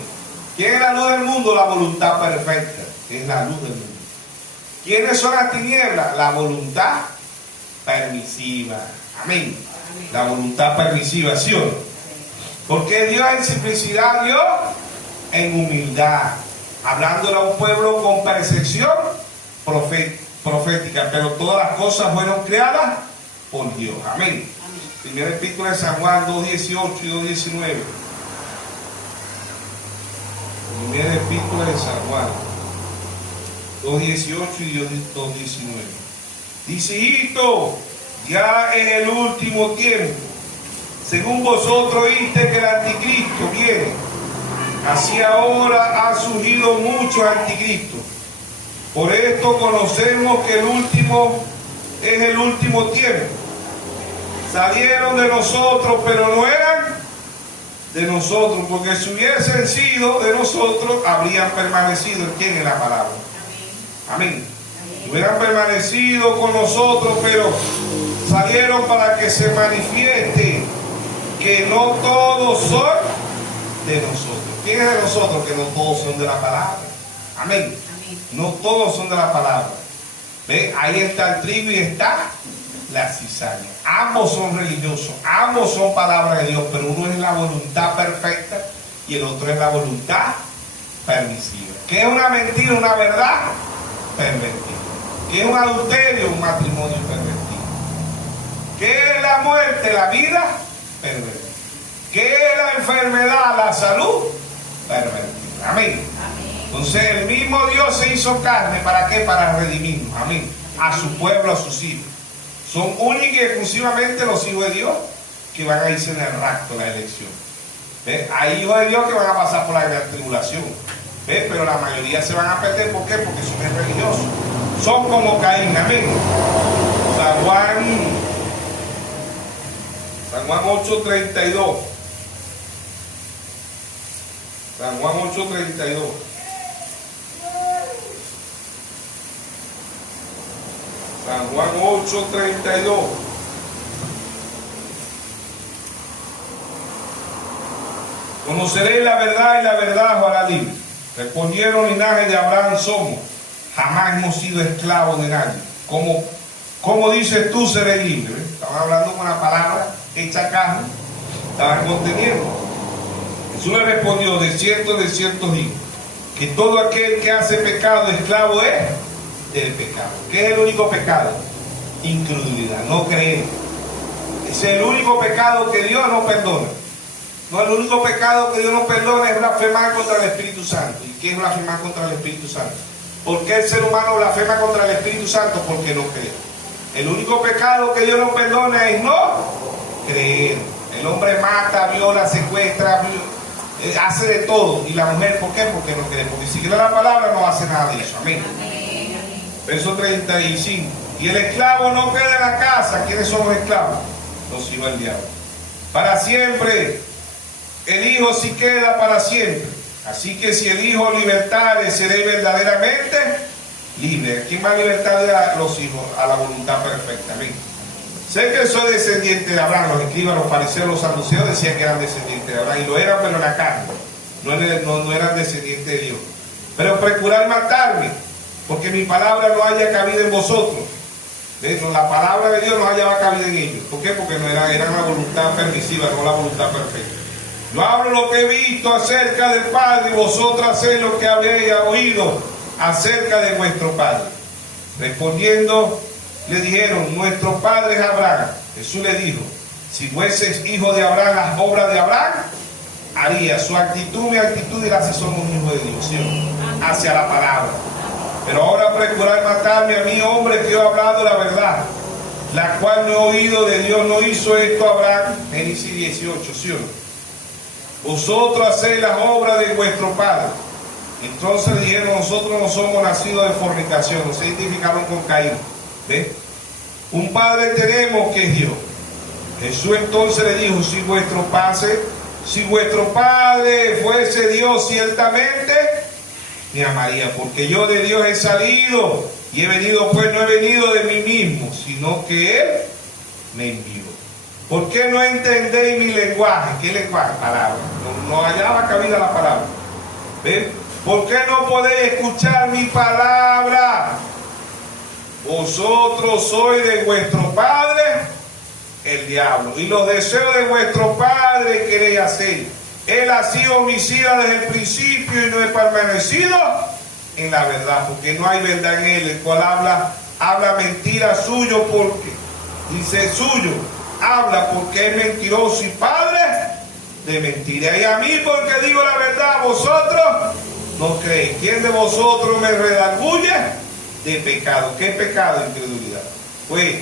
¿Quién es la luz del mundo? La voluntad perfecta, que es la luz del mundo. ¿Quiénes son las tinieblas? La voluntad permisiva. Amén. La voluntad permisiva, ¿sí o no? Porque Dios en simplicidad, Dios en humildad, hablándole a un pueblo con percepción profética, pero todas las cosas fueron creadas por Dios. Amén. Primera epístola de San Juan 2:18 y 2:19. Primera epístola de San Juan 2:18 y 2:19. Dice: hijito, ya es el último tiempo. Según vosotros oíste que el anticristo viene, así ahora ha surgido muchos anticristos. Por esto conocemos que el último es el último tiempo. Salieron de nosotros, pero no eran de nosotros, porque si hubiesen sido de nosotros, habrían permanecido en quién, en la palabra. Amén. Hubieran permanecido con nosotros, pero salieron para que se manifieste que no todos son de nosotros. ¿Quién es de nosotros? Que no todos son de la palabra. Amén. No todos son de la palabra. ¿Ve? Ahí está el trigo y está la cizaña. Ambos son religiosos, ambos son palabras de Dios, pero uno es la voluntad perfecta y el otro es la voluntad permisiva. ¿Qué es una mentira? Una verdad pervertida. ¿Qué es un adulterio? Un matrimonio pervertido. ¿Qué es la muerte? La vida pervertida. ¿Qué es la enfermedad? La salud pervertida. Amén. Entonces el mismo Dios se hizo carne. ¿Para qué? Para redimirnos. Amén. A su pueblo, a sus hijos. Son únicos y exclusivamente los hijos de Dios que van a irse en el rapto, la elección. ¿Ve? Hay hijos de Dios que van a pasar por la gran tribulación. ¿Ve? Pero la mayoría se van a perder. ¿Por qué? Porque son religiosos. Son como Caín. Amén. San Juan 8:32. San Juan 8:32. San Juan 8:32. Conoceréis la verdad y la verdad os hará libre. Respondieron: linaje de Abraham somos, jamás hemos sido esclavos de nadie. ¿Cómo dices tú seré libre? Estaban hablando con la palabra hecha carne, estaban conteniendo. Jesús le respondió: de cierto digo, que todo aquel que hace pecado, esclavo es del pecado. ¿Qué es el único pecado? Incredulidad, no creer. Ese es el único pecado que Dios no perdona. No, el único pecado que Dios no perdona es blasfemar contra el Espíritu Santo. ¿Y qué es blasfemar contra el Espíritu Santo? ¿Por qué el ser humano blasfema contra el Espíritu Santo? Porque no cree. El único pecado que Dios no perdona es no creer. El hombre mata, viola, secuestra, hace de todo. Y la mujer, ¿por qué? Porque no cree. Porque si cree la palabra no hace nada de eso. Amén. Verso 35. Y el esclavo no queda en la casa. ¿Quiénes son los esclavos? Los hijos del diablo. Para siempre. El hijo sí queda para siempre. Así que si el hijo libertare, seré verdaderamente libre. ¿Quién va a libertar a los hijos? A la voluntad perfecta. Amén. Sé que soy descendiente de Abraham. Los escribas, los fariseos, los saduceos decían que eran descendientes de Abraham. Y lo eran, pero en la carne. No eran descendientes de Dios. Pero procurar matarme, porque mi palabra no haya cabida en vosotros. La palabra de Dios no hallaba cabida en ellos. ¿Por qué? Porque no eran la voluntad permisiva, no la voluntad perfecta. Yo hablo lo que he visto acerca del Padre, y vosotros hacéis lo que habéis oído acerca de vuestro Padre. Respondiendo, le dijeron: nuestro Padre es Abraham. Jesús le dijo: si fueses hijo de Abraham, las obras de Abraham haría. Su actitud, mi actitud, dirá si somos hijos de Dios, ¿sí? Hacia la palabra. Pero ahora procurar matarme a mí, hombre, que he hablado la verdad, la cual no he oído de Dios. No hizo esto Abraham. Génesis 18, ¿sí o no? Vosotros hacéis las obras de vuestro padre. Entonces dijeron: nosotros no somos nacidos de fornicación. No se identificaron con Caín. ¿Ven? Un padre tenemos que es Dios. Jesús entonces le dijo: si vuestro padre fuese Dios, ciertamente me amaría, porque yo de Dios he salido y he venido, pues no he venido de mí mismo, sino que Él me envió. ¿Por qué no entendéis mi lenguaje? ¿Qué lenguaje? Palabra. No hallaba cabida la palabra. ¿Ven? ¿Por qué no podéis escuchar mi palabra? Vosotros sois de vuestro padre el diablo, y los deseos de vuestro padre queréis hacer. Él ha sido homicida desde el principio y no he permanecido en la verdad, porque no hay verdad en él. El cual habla mentira suyo, porque dice suyo, habla porque es mentiroso y padre de mentira. Y a mí, porque digo la verdad, vosotros no cree. ¿Quién de vosotros me redarguye de pecado? ¿Qué pecado? Incredulidad. Pues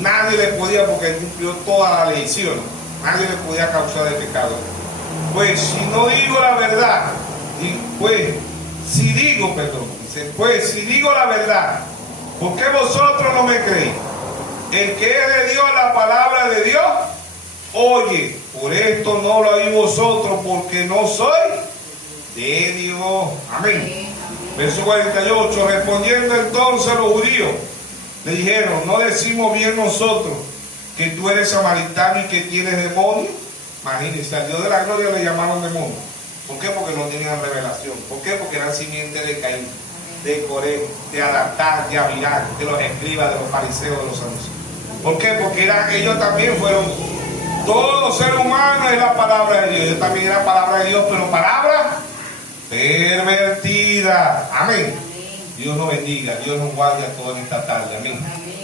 nadie le podía, porque él cumplió toda la ley, ¿sí o no? Nadie le podía causar de pecado. Pues si no digo la verdad, pues si digo la verdad, ¿por qué vosotros no me creéis? El que es de Dios, la palabra de Dios, oye, por esto no lo oís vosotros, porque no soy de Dios. Amén. Verso 48, respondiendo entonces los judíos, le dijeron, ¿no decimos bien nosotros que tú eres samaritano y que tienes demonio? Imagínense, al Dios de la gloria le llamaron demonio. ¿Por qué? Porque no tenían revelación. ¿Por qué? Porque eran simientes de Caín, de Coré, de Adatán, de Abirán, de los escribas, de los fariseos, de los saduceos. ¿Por qué? Porque ellos también fueron, todo ser humano es la palabra de Dios. Ellos también eran palabra de Dios, pero palabra pervertida. Amén. Dios nos bendiga, Dios nos guarde a todos en esta tarde. Amén.